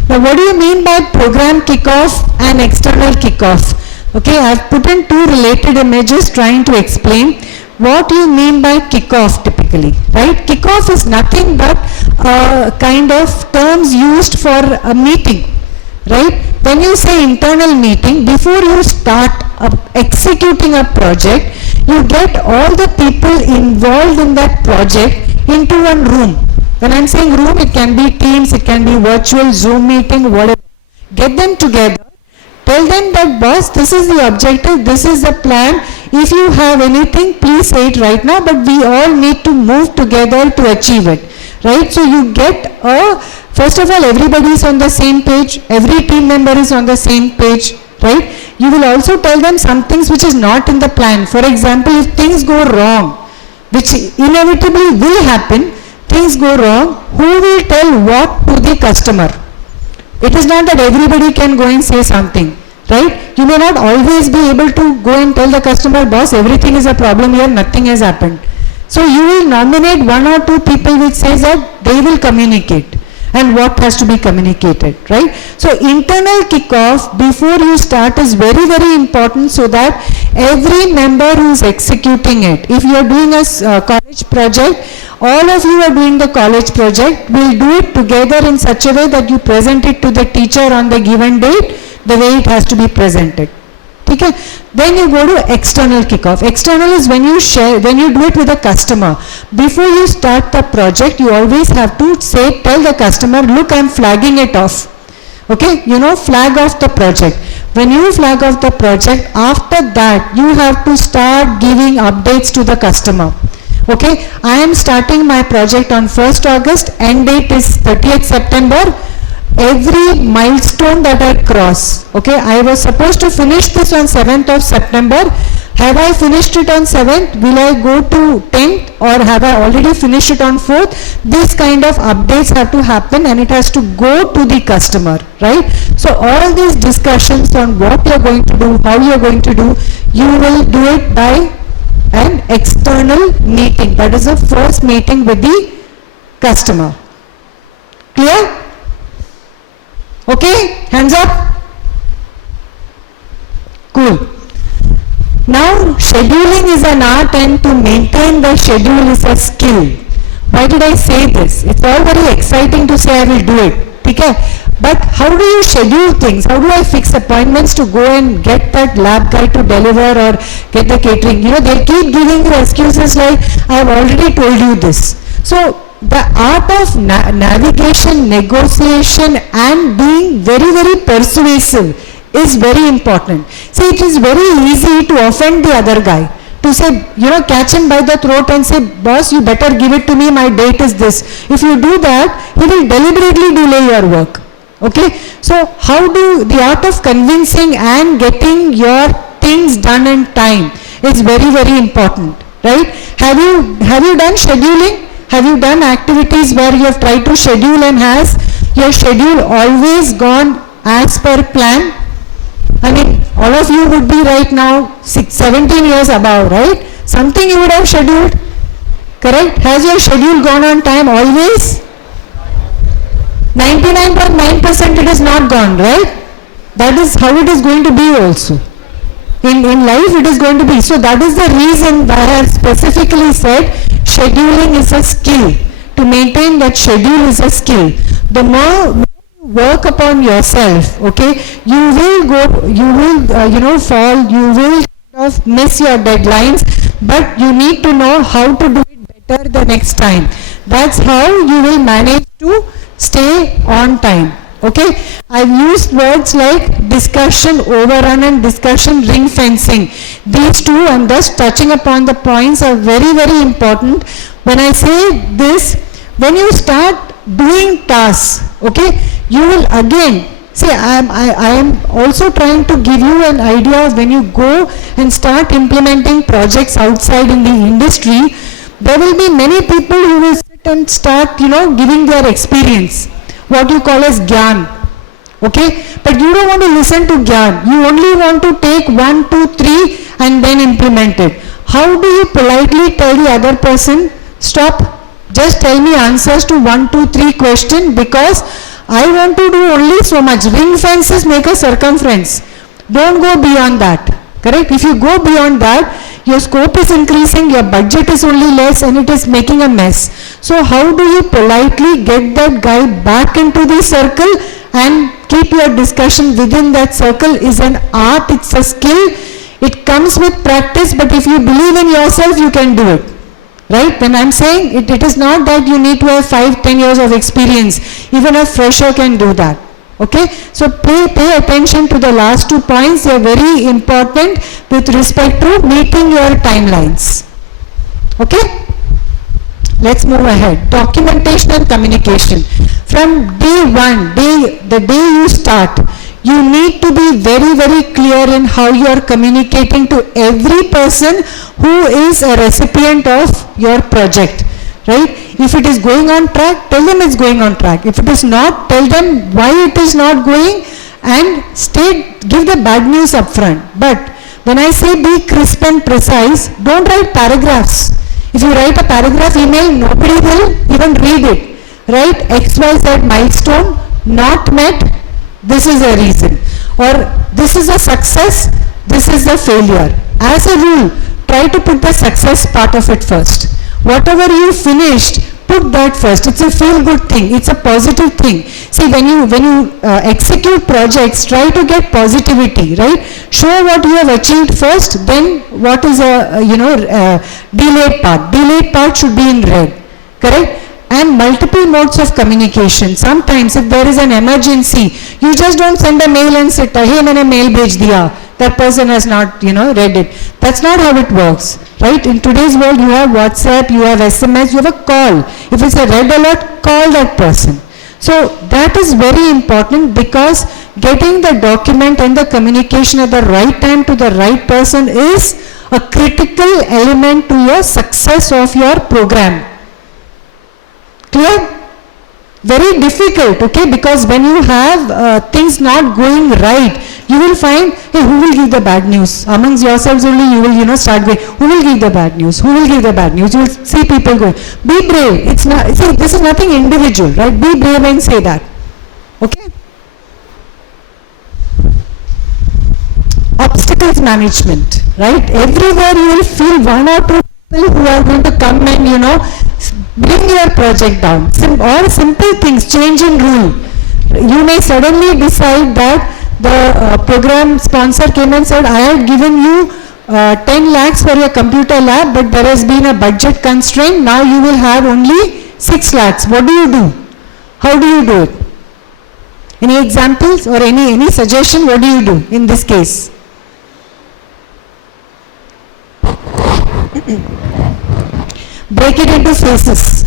Now, what do you mean by program kickoff and external kickoff? Okay, I have put in two related images trying to explain what you mean by kickoff typically, right? Kickoff is nothing but kind of terms used for a meeting, right? When you say internal meeting, before you start executing a project, you get all the people involved in that project into one room. When I'm saying room, it can be Teams, it can be virtual, Zoom meeting, whatever. Get them together. Tell them that, boss, this is the objective, this is the plan. If you have anything, please say it right now, but we all need to move together to achieve it, right? So you get first of all, everybody is on the same page, every team member is on the same page, right? You will also tell them some things which is not in the plan. For example, if things go wrong, which inevitably will happen, things go wrong, who will tell what to the customer? It is not that everybody can go and say something, right? You may not always be able to go and tell the customer, boss, everything is a problem here, nothing has happened. So you will nominate one or two people which says that they will communicate and what has to be communicated, right? So internal kickoff before you start is very, very important so that every member who is executing it, if you are doing a college project, all of you are doing the college project, will do it together in such a way that you present it to the teacher on the given date, the way it has to be presented. Okay? Then you go to external kickoff. External is when you share, when you do it with a customer. Before you start the project, you always have to tell the customer, look, I'm flagging it off. Okay? Flag off the project. When you flag off the project, after that, you have to start giving updates to the customer. Okay, I am starting my project on 1st August, end date is 30th September. Every milestone that I cross, okay, I was supposed to finish this on 7th of September. Have I finished it on 7th? Will I go to 10th or have I already finished it on 4th? This kind of updates have to happen and it has to go to the customer, right? So all these discussions on what you are going to do, how you are going to do, you will do it by an external meeting. That is the first meeting with the customer. Clear? Okay, hands up. Cool. Now scheduling is an art and to maintain the schedule is a skill. Why did I say this? It's all very exciting to say I will do it. Okay? But how do you schedule things? How do I fix appointments to go and get that lab guy to deliver or get the catering? They keep giving you excuses like, I have already told you this. So the art of navigation, negotiation and being very, very persuasive is very important. See, it is very easy to offend the other guy. To say, catch him by the throat and say, boss, you better give it to me, my date is this. If you do that, he will deliberately delay your work. Okay, so how do the art of convincing and getting your things done in time is very, very important, right? Have you done scheduling? Have you done activities where you have tried to schedule and has your schedule always gone as per plan? I mean, all of you would be right now 17 years above, right? Something you would have scheduled, correct? Has your schedule gone on time always? 99.9% it is not gone, right? That is how it is going to be also. In life it is going to be. So that is the reason why I have specifically said scheduling is a skill. To maintain that schedule is a skill. The more you work upon yourself, okay, you will fall, you will miss your deadlines, but you need to know how to do it better the next time. That's how you will manage to stay on time. Okay, I've used words like discussion overrun and discussion ring fencing. These two, I'm just touching upon the points, are very, very important. When I say this, when you start doing tasks, okay, you will again, see, I am also trying to give you an idea of when you go and start implementing projects outside in the industry, there will be many people who will sit and start, giving their experience, what you call as gyan. Okay, but you don't want to listen to gyan. You only want to take 1, 2, 3 and then implement it. How do you politely tell the other person, stop, just tell me answers to 1, 2, 3 question, because I want to do only so much. Ring fences make a circumference. Don't go beyond that. Correct? If you go beyond that, your scope is increasing, your budget is only less, and it is making a mess. So how do you politely get that guy back into the circle and keep your discussion within that circle is an art, it's a skill. It comes with practice, but if you believe in yourself, you can do it. Right? When I'm saying it is not that you need to have 5, 10 years of experience. Even a fresher can do that. Okay? So pay attention to the last 2 points. They are very important with respect to meeting your timelines. Okay? Let's move ahead. Documentation and communication. From day one, the day you start, you need to be very, very clear in how you are communicating to every person who is a recipient of your project. Right? If it is going on track, tell them it's going on track. If it is not, tell them why it is not going, and give the bad news up front. But when I say be crisp and precise, don't write paragraphs. If you write a paragraph email, nobody will even read it. Right? XYZ milestone not met, this is a reason. Or this is a success, this is a failure. As a rule, try to put the success part of it first. Whatever you finished, put that first. It's a feel-good thing. It's a positive thing. See, when you execute projects, try to get positivity, right? Show what you have achieved first, then what is a delayed part. Delayed part should be in red, correct? And multiple modes of communication. Sometimes if there is an emergency, you just don't send a mail and say, hey, maine mail bhej diya. That person has not, read it. That's not how it works, right? In today's world, you have WhatsApp, you have SMS, you have a call. If it's a red alert, call that person. So that is very important, because getting the document and the communication at the right time to the right person is a critical element to your success of your program. Clear? Very difficult, okay, because when you have things not going right, you will find, hey, who will give the bad news? Amongst yourselves only you will, start going, who will give the bad news? Who will give the bad news? You will see people going, be brave. It's not, see, this is nothing individual, right? Be brave and say that. Okay? Obstacles management, right? Everywhere you will feel 1 or 2 people who are going to come and, bring your project down. Or simple things, change in rule. You may suddenly decide that the program sponsor came and said, I had given you 10 lakhs for your computer lab, but there has been a budget constraint. Now you will have only 6 lakhs. What do you do? How do you do it? Any examples or any suggestion? What do you do in this case? Break it into phases.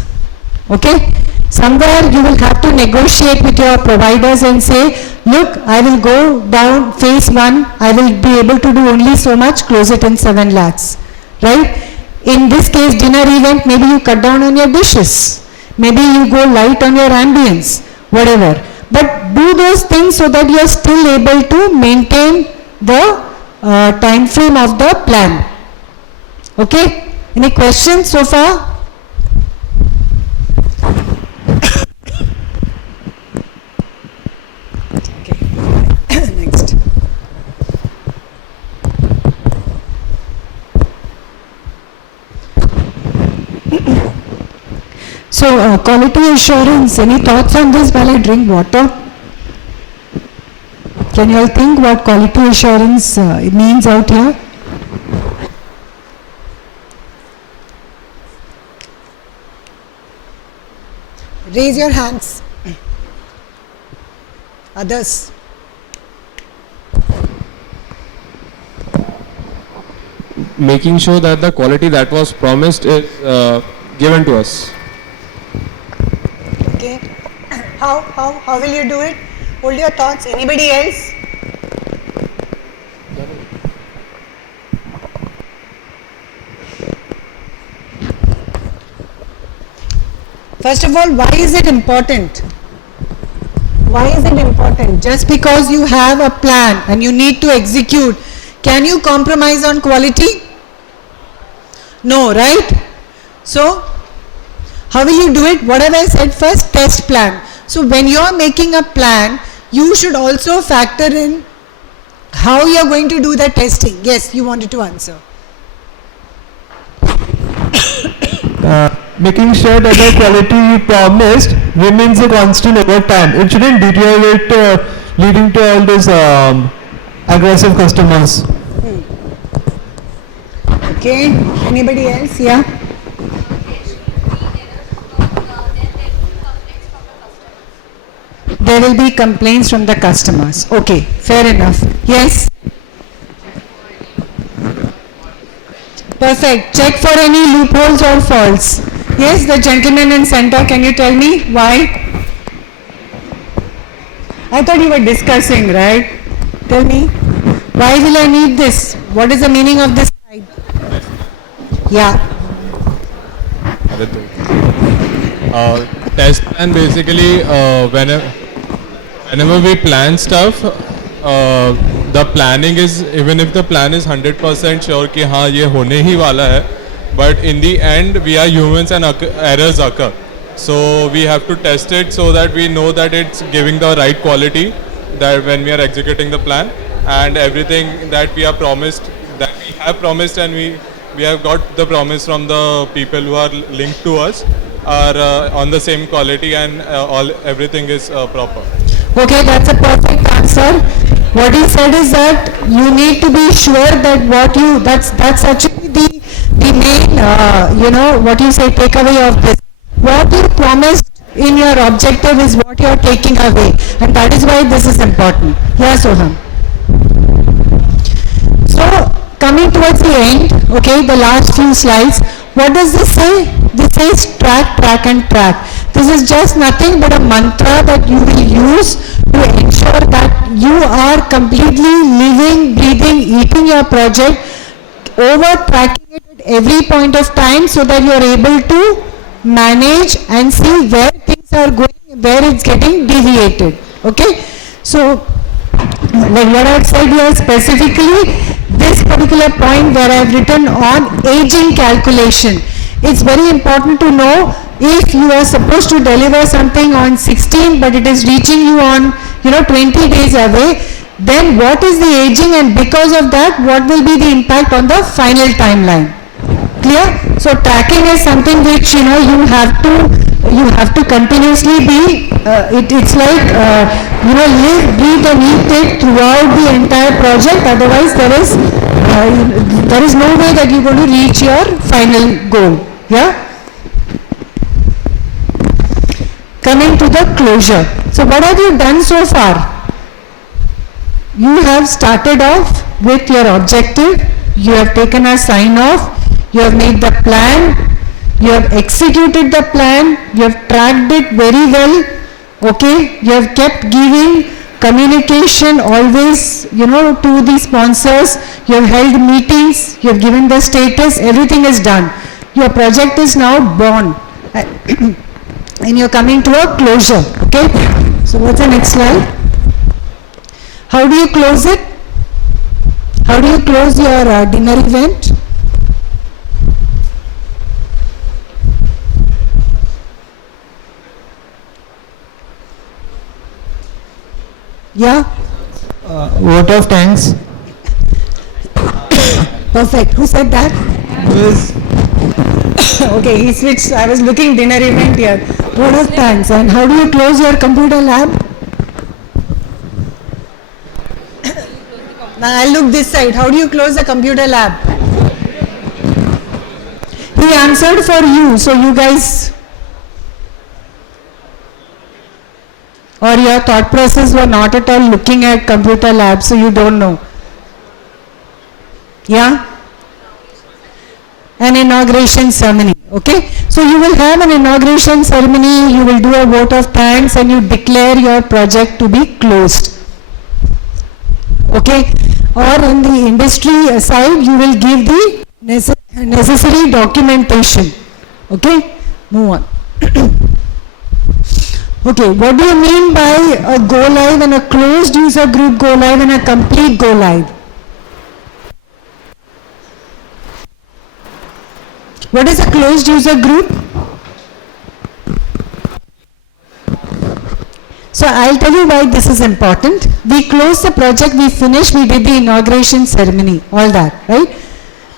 Okay? Somewhere you will have to negotiate with your providers and say, look, I will go down phase 1, I will be able to do only so much, close it in 7 lakhs. Right? In this case, dinner event, maybe you cut down on your dishes. Maybe you go light on your ambience, whatever. But do those things so that you are still able to maintain the time frame of the plan. Okay? Any questions so far? Okay. Next. So, quality assurance, any thoughts on this while I drink water? Can you all think what quality assurance means out here? Raise your hands. Others. Making sure that the quality that was promised is given to us. Okay. How How will you do it? Hold your thoughts. Anybody else? First of all, why is it important? Why is it important? Just because you have a plan and you need to execute, can you compromise on quality? No, right? So, how will you do it? What have I said first? Test plan. So, when you are making a plan, you should also factor in how you are going to do the testing. Yes, you wanted to answer. Making sure that the quality you promised remains a constant over time. It shouldn't deteriorate, leading to all these aggressive customers. Okay, anybody else? Yeah. There will be complaints from the customers. Okay, fair enough. Yes. Perfect. Check for any loopholes or faults. Yes, the gentleman in center, can you tell me why? I thought you were discussing, right? Tell me, why will I need this? What is the meaning of this slide? Yeah. Test plan basically, whenever we plan stuff, the planning is, even if the plan is 100% sure कि हाँ ये होने ही वाला है, but in the end we are humans and errors occur. So we have to test it so that we know that it's giving the right quality, that when we are executing the plan, and everything that we are promised, that we have promised, and we have got the promise from the people who are linked to us, are on the same quality, and everything is proper. Okay, that's a perfect answer. What he said is that you need to be sure that that's actually the main, what you say, takeaway of this. What you promised in your objective is what you are taking away, and that is why this is important. Yes, Soham. So, coming towards the end, okay, the last few slides, what does this say? This says track, track and track. This is just nothing but a mantra that you will use to ensure that you are completely living, breathing, eating your project, over tracking it at every point of time so that you are able to manage and see where things are going, where it's getting deviated. Okay? So, like what I've said here specifically, this particular point where I've written on aging calculation, it's very important to know if you are supposed to deliver something on 16 but it is reaching you on 20 days away, then what is the aging, and because of that what will be the impact on the final timeline. Clear? So tracking is something which you have to continuously be, it's like live, breathe and eat it throughout the entire project, otherwise there is no way that you're going to reach your final goal. Yeah? Coming to the closure. So what have you done so far? You have started off with your objective, you have taken a sign off, you have made the plan, you have executed the plan, you have tracked it very well, okay, you have kept giving communication always, to the sponsors, you have held meetings, you have given the status, everything is done. Your project is now born and you're coming to a closure, okay. So what's the next slide? How do you close it? How do you close your dinner event? Yeah? Vote of thanks. Perfect. Who said that? Okay, he switched. I was looking dinner event here. Vote of thanks. And how do you close your computer lab? Now I'll look this side. How do you close the computer lab? He answered for you, so you guys, or your thought process were not at all looking at computer lab, so you don't know. Yeah? An inauguration ceremony. Okay, so you will have an inauguration ceremony, you will do a vote of thanks, and you declare your project to be closed. Okay, or in the industry side, you will give the necessary documentation. Okay, move on. Okay, what do you mean by a go live and a closed user group go live and a complete go live? What is a closed user group? So I'll tell you why this is important. We closed the project, we finished, we did the inauguration ceremony, all that, right?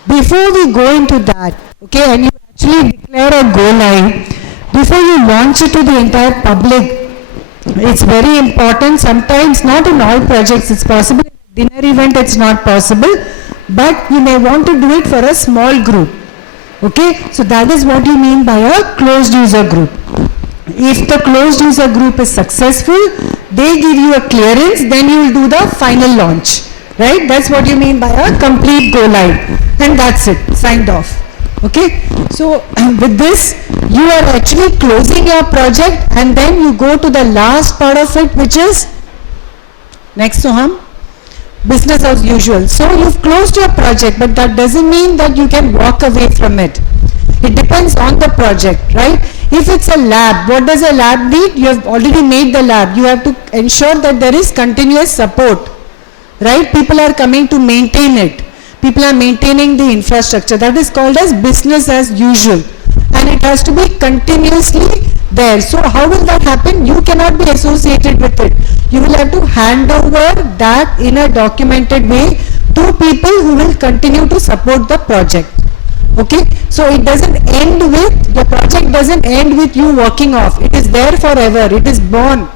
Before we go into that, okay, and you actually declare a go live, before you launch it to the entire public, it's very important. Sometimes, not in all projects it's possible. In a dinner event it's not possible, but you may want to do it for a small group. Okay, so that is what you mean by a closed user group. If the closed user group is successful, they give you a clearance, then you will do the final launch, right? That's what you mean by a complete go live, and that's it, signed off. Okay, so with this, you are actually closing your project, and then you go to the last part of it, which is next to hum, business as usual. So you've closed your project, but that doesn't mean that you can walk away from it. It depends on the project, right? If it's a lab, what does a lab need? You have already made the lab. You have to ensure that there is continuous support, right? People are coming to maintain it. People are maintaining the infrastructure. That is called as business as usual, and it has to be continuously there. So how will that happen? You cannot be associated with it. You will have to hand over that in a documented way to people who will continue to support the project. Okay, so it doesn't end with, the project doesn't end with you walking off. It is there forever. It is born.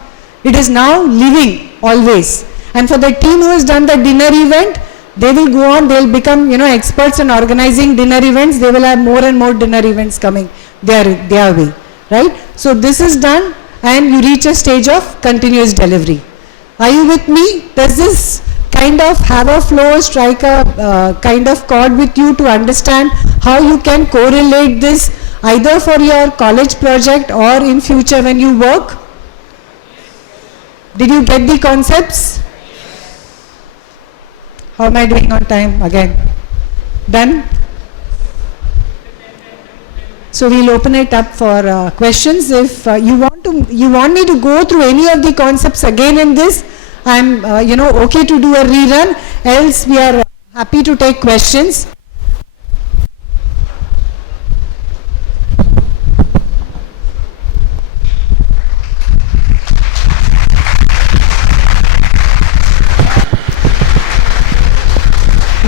It is now living always. And for the team who has done the dinner event, they will go on, they will become, experts in organizing dinner events. They will have more and more dinner events coming their way, right? So this is done, and you reach a stage of continuous delivery. Are you with me? Does this kind of have a flow, strike a kind of chord with you to understand how you can correlate this either for your college project or in future when you work? Did you get the concepts? How am I doing on time again? Done? So we'll open it up for questions. If you want me to go through any of the concepts again in this, I'm okay to do a rerun. Else we are happy to take questions.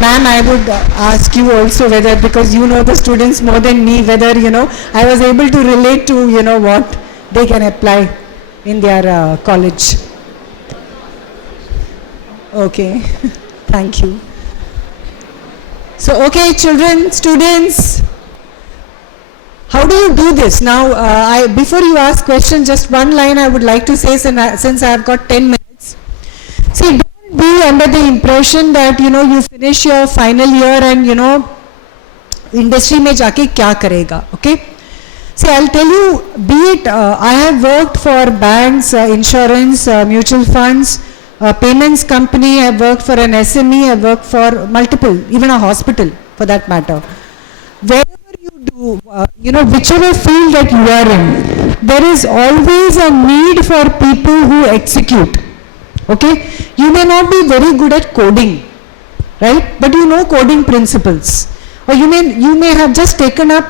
Ma'am, I would ask you also whether, because you know the students more than me, whether, I was able to relate to, what they can apply in their college. Okay, thank you. So, okay, children, students, how do you do this? Now, before you ask questions, just one line I would like to say, since I have got 10 minutes. See, don't be under the impression that, you finish your final year and, industry mein jaake kya karega, okay? See, I'll tell you, be it, I have worked for banks, insurance, mutual funds, payments company, I've worked for an SME, I've worked for multiple, even a hospital for that matter. Wherever you do, whichever field that you are in, there is always a need for people who execute. Okay? You may not be very good at coding, right? But you know coding principles. Or you may have just taken up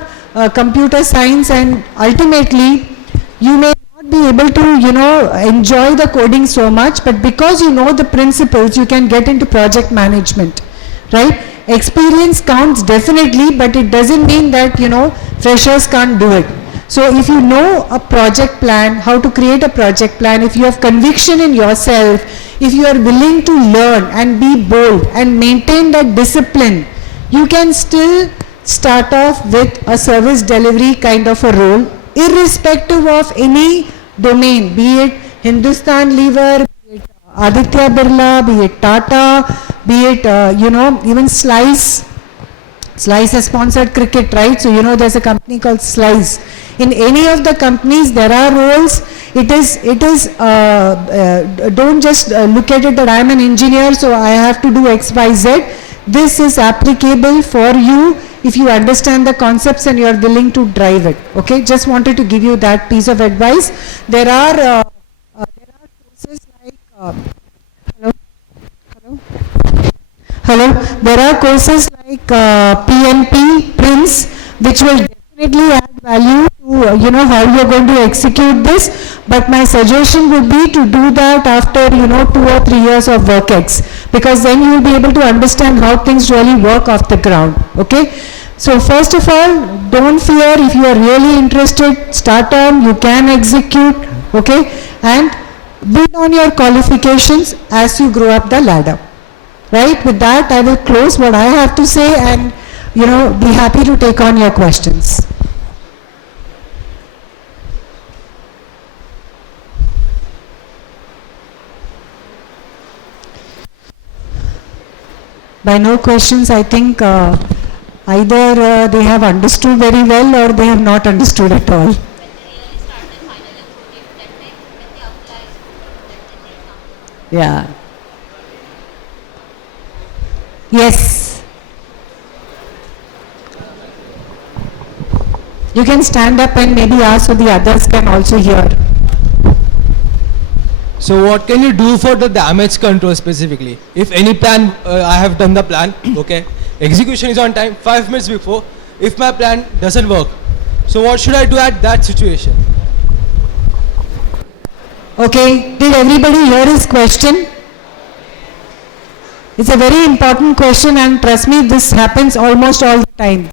computer science, and ultimately you may not be able to, enjoy the coding so much, but because you know the principles, you can get into project management, right? Experience counts definitely, but it doesn't mean that, freshers can't do it. So if you know a project plan, how to create a project plan, if you have conviction in yourself, if you are willing to learn and be bold and maintain that discipline, you can still start off with a service delivery kind of a role, irrespective of any domain, be it Hindustan Lever, be it Aditya Birla, be it Tata, be it, even Slice Slice has sponsored cricket, right? So you know there's a company called Slice. In any of the companies, there are roles. Don't just look at it that I'm an engineer, so I have to do X, Y, Z. This is applicable for you if you understand the concepts and you are willing to drive it. Okay, just wanted to give you that piece of advice. There are courses like hello. There are courses like PMP, Prince, which will definitely add value to how you're going to execute this. But my suggestion would be to do that after 2 or 3 years of WorkX, because then you will be able to understand how things really work off the ground. Okay. So first of all, don't fear. If you are really interested, start on. You can execute. Okay, and build on your qualifications as you grow up the ladder. Right, with that I will close what I have to say and be happy to take on your questions. By no questions, I think either they have understood very well or they have not understood at all. Yeah. Yes. You can stand up and maybe ask so the others can also hear. So what can you do for the damage control specifically? If any plan, I have done the plan, okay, execution is on time, 5 minutes before, if my plan doesn't work, so what should I do at that situation? Okay, did everybody hear his question? It's a very important question, and trust me, this happens almost all the time.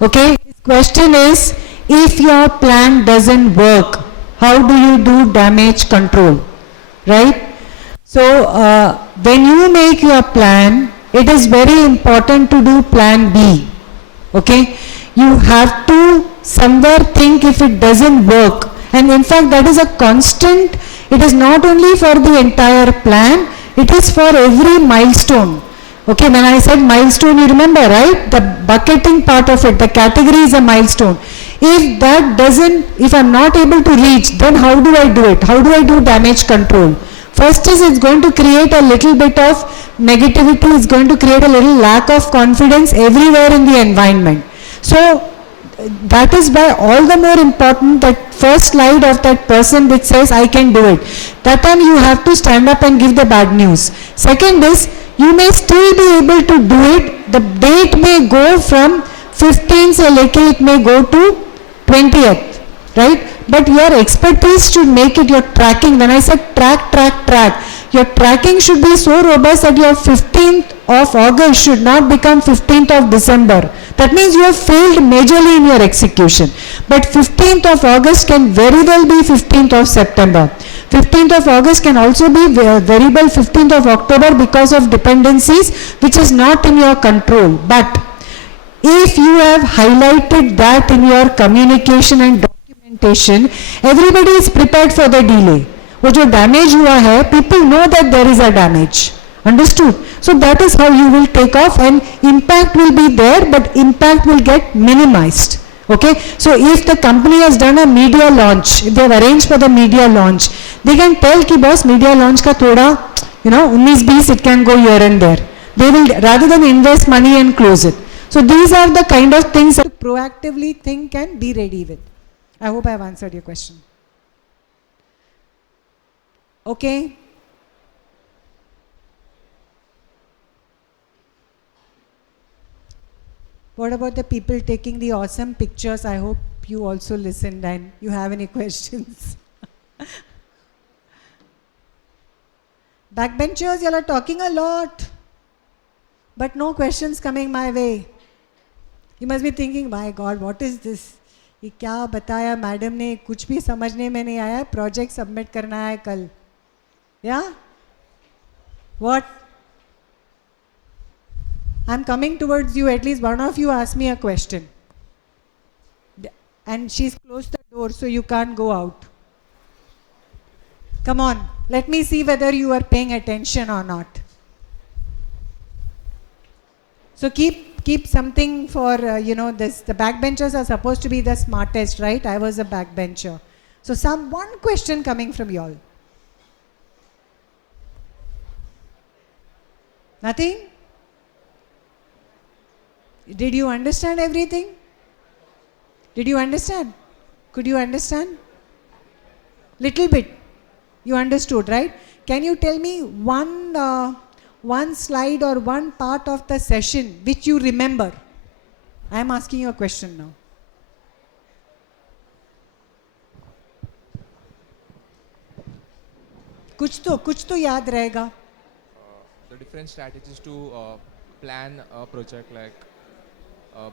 Okay, his question is, if your plan doesn't work, how do you do damage control? Right? So, when you make your plan, it is very important to do plan B. Okay? You have to somewhere think if it doesn't work. And in fact, that is a constant. It is not only for the entire plan, it is for every milestone. Okay, when I said milestone, you remember, right? The bucketing part of it, the category is a milestone. If that doesn't, if I'm not able to reach, then how do I do it? How do I do damage control? First is it's going to create a little bit of negativity, it's going to create a little lack of confidence everywhere in the environment. So, that is why all the more important that first slide of that person which says I can do it. That time you have to stand up and give the bad news. Second is you may still be able to do it. The date may go from 15th se leke it may go to 20th, right? But your expertise should make it your tracking. When I said track, your tracking should be so robust that your 15th of August should not become 15th of December. That means you have failed majorly in your execution. But 15th of August can very well be 15th of September. 15th of August can also be very well 15th of October because of dependencies which is not in your control. But if you have highlighted that in your communication and documentation, everybody is prepared for the delay. वो जो damage हुआ है, people know that there is a damage. Understood? So that is how you will take off, and impact will be there, but impact will get minimized. Okay? So if the company has done a media launch, if they have arranged for the media launch, they can tell कि boss media launch का थोड़ा, 19-20 it can go here and there. They will, rather than invest money and close it. So these are the kind of things that you proactively think and be ready with. I hope I have answered your question. Okay? What about the people taking the awesome pictures? I hope you also listened and you have any questions. Backbenchers, you all are talking a lot, but no questions coming my way. You must be thinking, my God, what is this? ये क्या बताया madam ने, कुछ भी समझने में नहीं आया, प्रोजेक्ट सबमिट करना है कल. Yeah? What? I'm coming towards you, at least one of you ask me a question. And she's closed the door, so you can't go out. Come on, let me see whether you are paying attention or not. So keep keep something for, this. The backbenchers are supposed to be the smartest, right? I was a backbencher. So one question coming from you all. Nothing? Did you understand everything? Did you understand? Could you understand? Little bit. You understood, right? Can you tell me one slide or one part of the session which you remember? I am asking you a question now. कुछ तो याद रहेगा. The different strategies to plan a project, like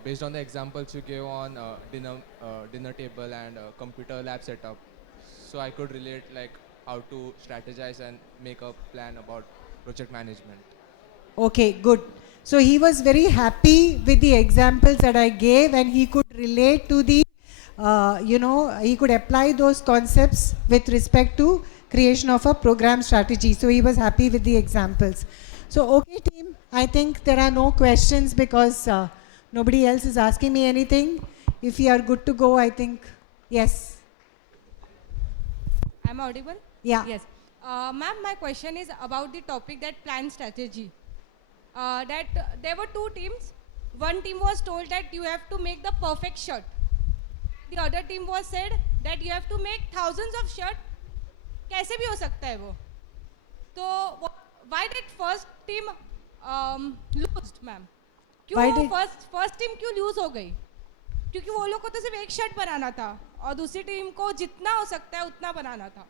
based on the examples you gave on dinner table and computer lab setup, so I could relate like how to strategize and make a plan about project management. Okay, good. So he was very happy with the examples that I gave, and he could relate to the, he could apply those concepts with respect to creation of a program strategy. So he was happy with the examples. So, okay team, I think there are no questions because nobody else is asking me anything. If you are good to go, I think, yes. I'm audible? Yeah. Yes. Ma'am, my question is about the topic that plan strategy. That there were two teams. One team was told that you have to make the perfect shirt. The other team was said that you have to make thousands of shirts. कैसे भी हो सकता है वो? तो why did first team lost, ma'am? क्यों first team क्यों lose हो गई? क्योंकि वो लोग को तो सिर्फ एक शर्ट बनाना था और दूसरी टीम को जितना हो सकता है उतना बनाना था.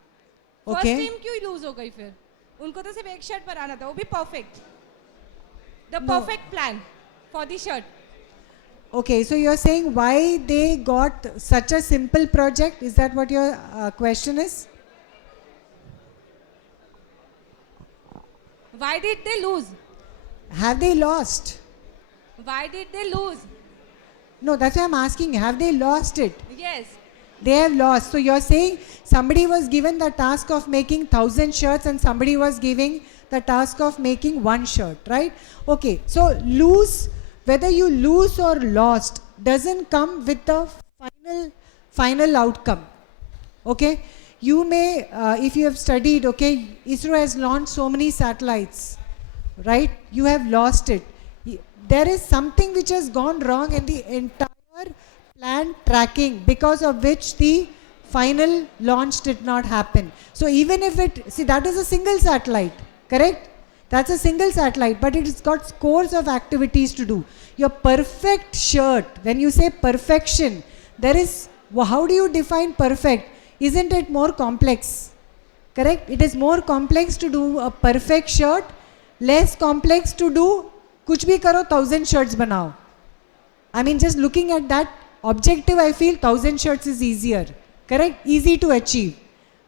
फर्स्ट टीम क्यों लूज हो गई फिर? उनको तो सिर्फ एक शर्ट बनाना था, वो भी perfect. The perfect plan for the shirt. Okay, so you're saying why they got such a simple project? Is that what your question is? Why did they lose? Have they lost? Why did they lose? No, that's why I'm asking. Have they lost it? Yes. They have lost. So you're saying somebody was given the task of making 1,000 shirts and somebody was giving the task of making one shirt, right? Okay, so whether you lose or lost doesn't come with the final outcome. Okay, you may, if you have studied, okay, ISRO has launched so many satellites, right? You have lost it. There is something which has gone wrong in the entire plan tracking, because of which the final launch did not happen. So even if that is a single satellite, correct? That's a single satellite, but it's got scores of activities to do. Your perfect shirt, when you say perfection, how do you define perfect? Isn't it more complex? Correct? It is more complex to do a perfect shirt, less complex to do kuch bhi karo 1,000 shirts banao. I mean, just looking at that objective, I feel 1,000 shirts is easier. Correct? Easy to achieve.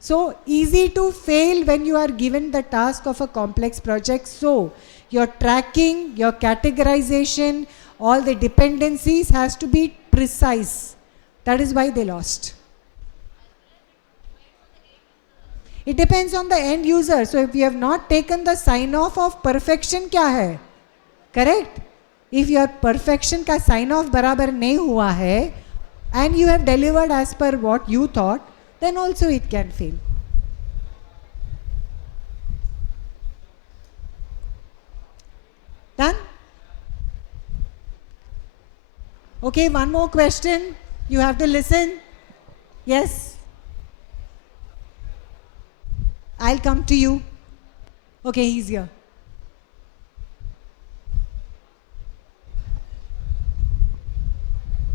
So, easy to fail when you are given the task of a complex project. So, your tracking, your categorization, all the dependencies has to be precise. That is why they lost. It depends on the end user. So, if you have not taken the sign off of perfection, kya hai? Correct? If your perfection ka sign off barabar nahi hua hai, and you have delivered as per what you thought, then also it can fail. Done? Okay, one more question. You have to listen. Yes? I'll come to you. Okay, he's here.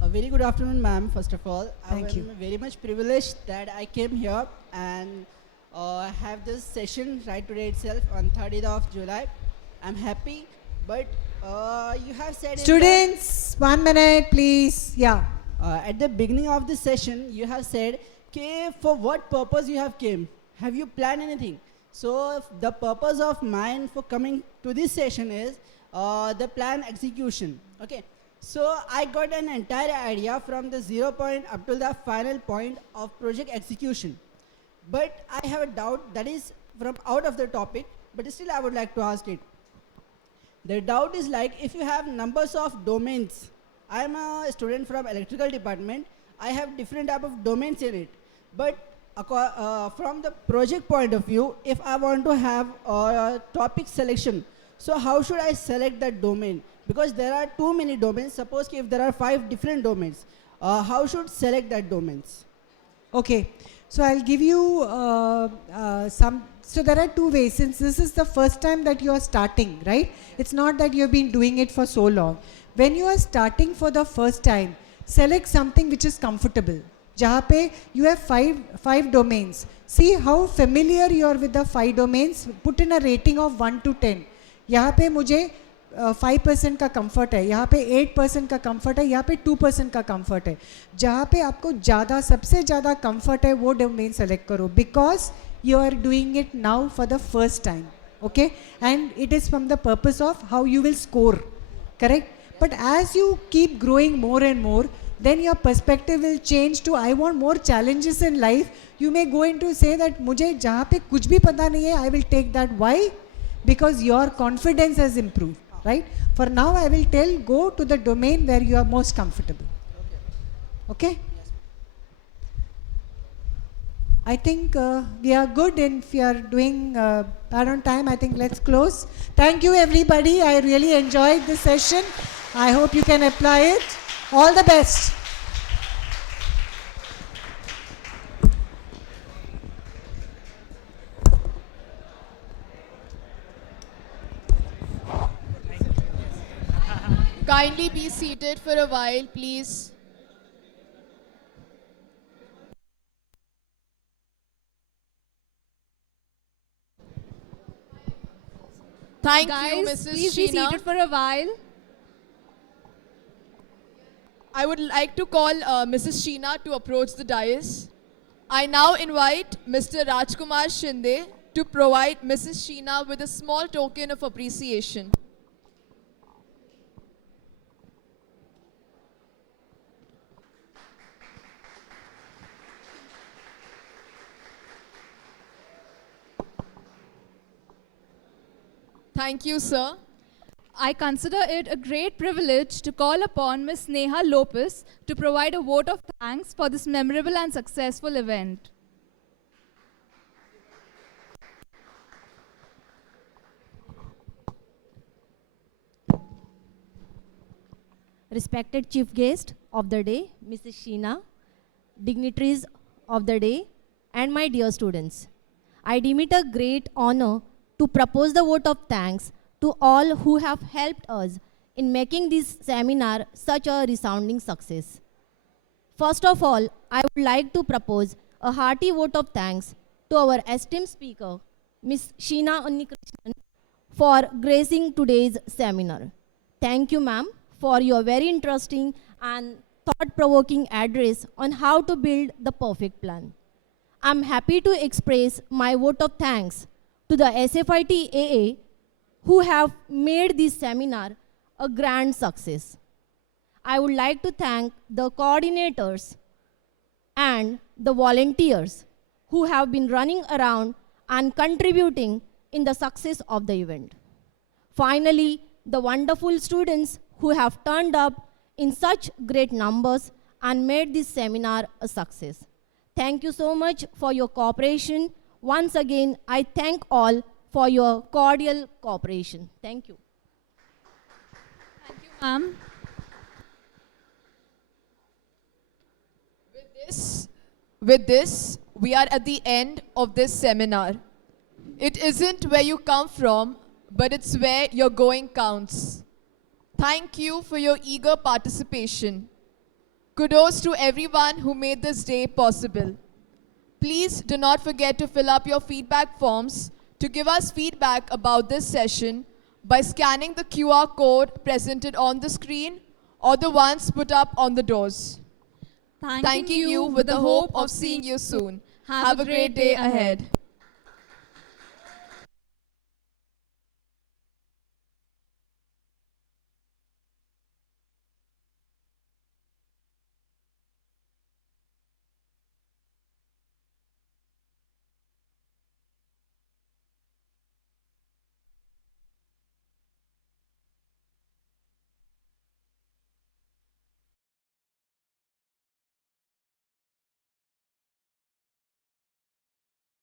A very good afternoon, ma'am, first of all. Thank you. I'm very much privileged that I came here and have this session right today itself on 30th of July. I'm happy, but you have said... Students, 1 minute, please. Yeah. At the beginning of the session, you have said, for what purpose you have came? Have you planned anything? So the purpose of mine for coming to this session is the plan execution. Okay. So I got an entire idea from the 0 point up to the final point of project execution. But I have a doubt that is from out of the topic, but still I would like to ask it. The doubt is like if you have numbers of domains. I am a student from electrical department. I have different type of domains in it. But from the project point of view, if I want to have a topic selection, so how should I select that domain? Because there are too many domains. Suppose if there are 5 different domains, how should select that domains? Okay, so I'll give you some. So there are 2 ways. Since this is the first time that you are starting, right? It's not that you've been doing it for so long. When you are starting for the first time, select something which is comfortable. Jahan pe you have five domains. See how familiar you are with the 5 domains. Put in a rating of 1 to 10. यहाँ पे मुझे 5% का comfort है, यहाँ पे 8% का comfort है, यहाँ पे 2% का कंफर्ट है. जहाँ पे आपको ज़्यादा सबसे ज़्यादा कंफर्ट है वो डोमेन सेलेक्ट करो, because you are doing it now for the first time, okay, and it is from the purpose of how you will score, correct? But as you keep growing more and more, then your perspective will change to I want more challenges in life. You may go into say that मुझे जहाँ पे कुछ भी पता नहीं है, I will take that. Why? Because your confidence has improved, right? For now I will tell, go to the domain where you are most comfortable. Okay? I think we are good, and if we are doing bad on time, I think let's close. Thank you everybody. I really enjoyed this session. I hope you can apply it. All the best. Kindly be seated for a while, please. Thank you, Guys, Mrs. please be Sheena. seated for a while. I would like to call Mrs. Sheena to approach the dais. I now invite Mr. Rajkumar Shinde to provide Mrs. Sheena with a small token of appreciation. Thank you, sir. I consider it a great privilege to call upon Ms. Neha Lopez to provide a vote of thanks for this memorable and successful event. Respected Chief Guest of the day, Mrs. Sheena, dignitaries of the day, and my dear students. I deem it a great honor to propose the vote of thanks to all who have helped us in making this seminar such a resounding success. First of all, I would like to propose a hearty vote of thanks to our esteemed speaker, Ms. Sheena Unnikrishnan, for gracing today's seminar. Thank you, ma'am, for your very interesting and thought-provoking address on how to build the perfect plan. I'm happy to express my vote of thanks to the SFITAA who have made this seminar a grand success. I would like to thank the coordinators and the volunteers who have been running around and contributing in the success of the event. Finally, the wonderful students who have turned up in such great numbers and made this seminar a success. Thank you so much for your cooperation. Once again, I thank all for your cordial cooperation. Thank you. Thank you, ma'am. With this, we are at the end of this seminar. It isn't where you come from, but it's where your going counts. Thank you for your eager participation. Kudos to everyone who made this day possible. Please do not forget to fill up your feedback forms to give us feedback about this session by scanning the QR code presented on the screen or the ones put up on the doors. Thanking you with the hope of seeing you soon. Have a great day ahead.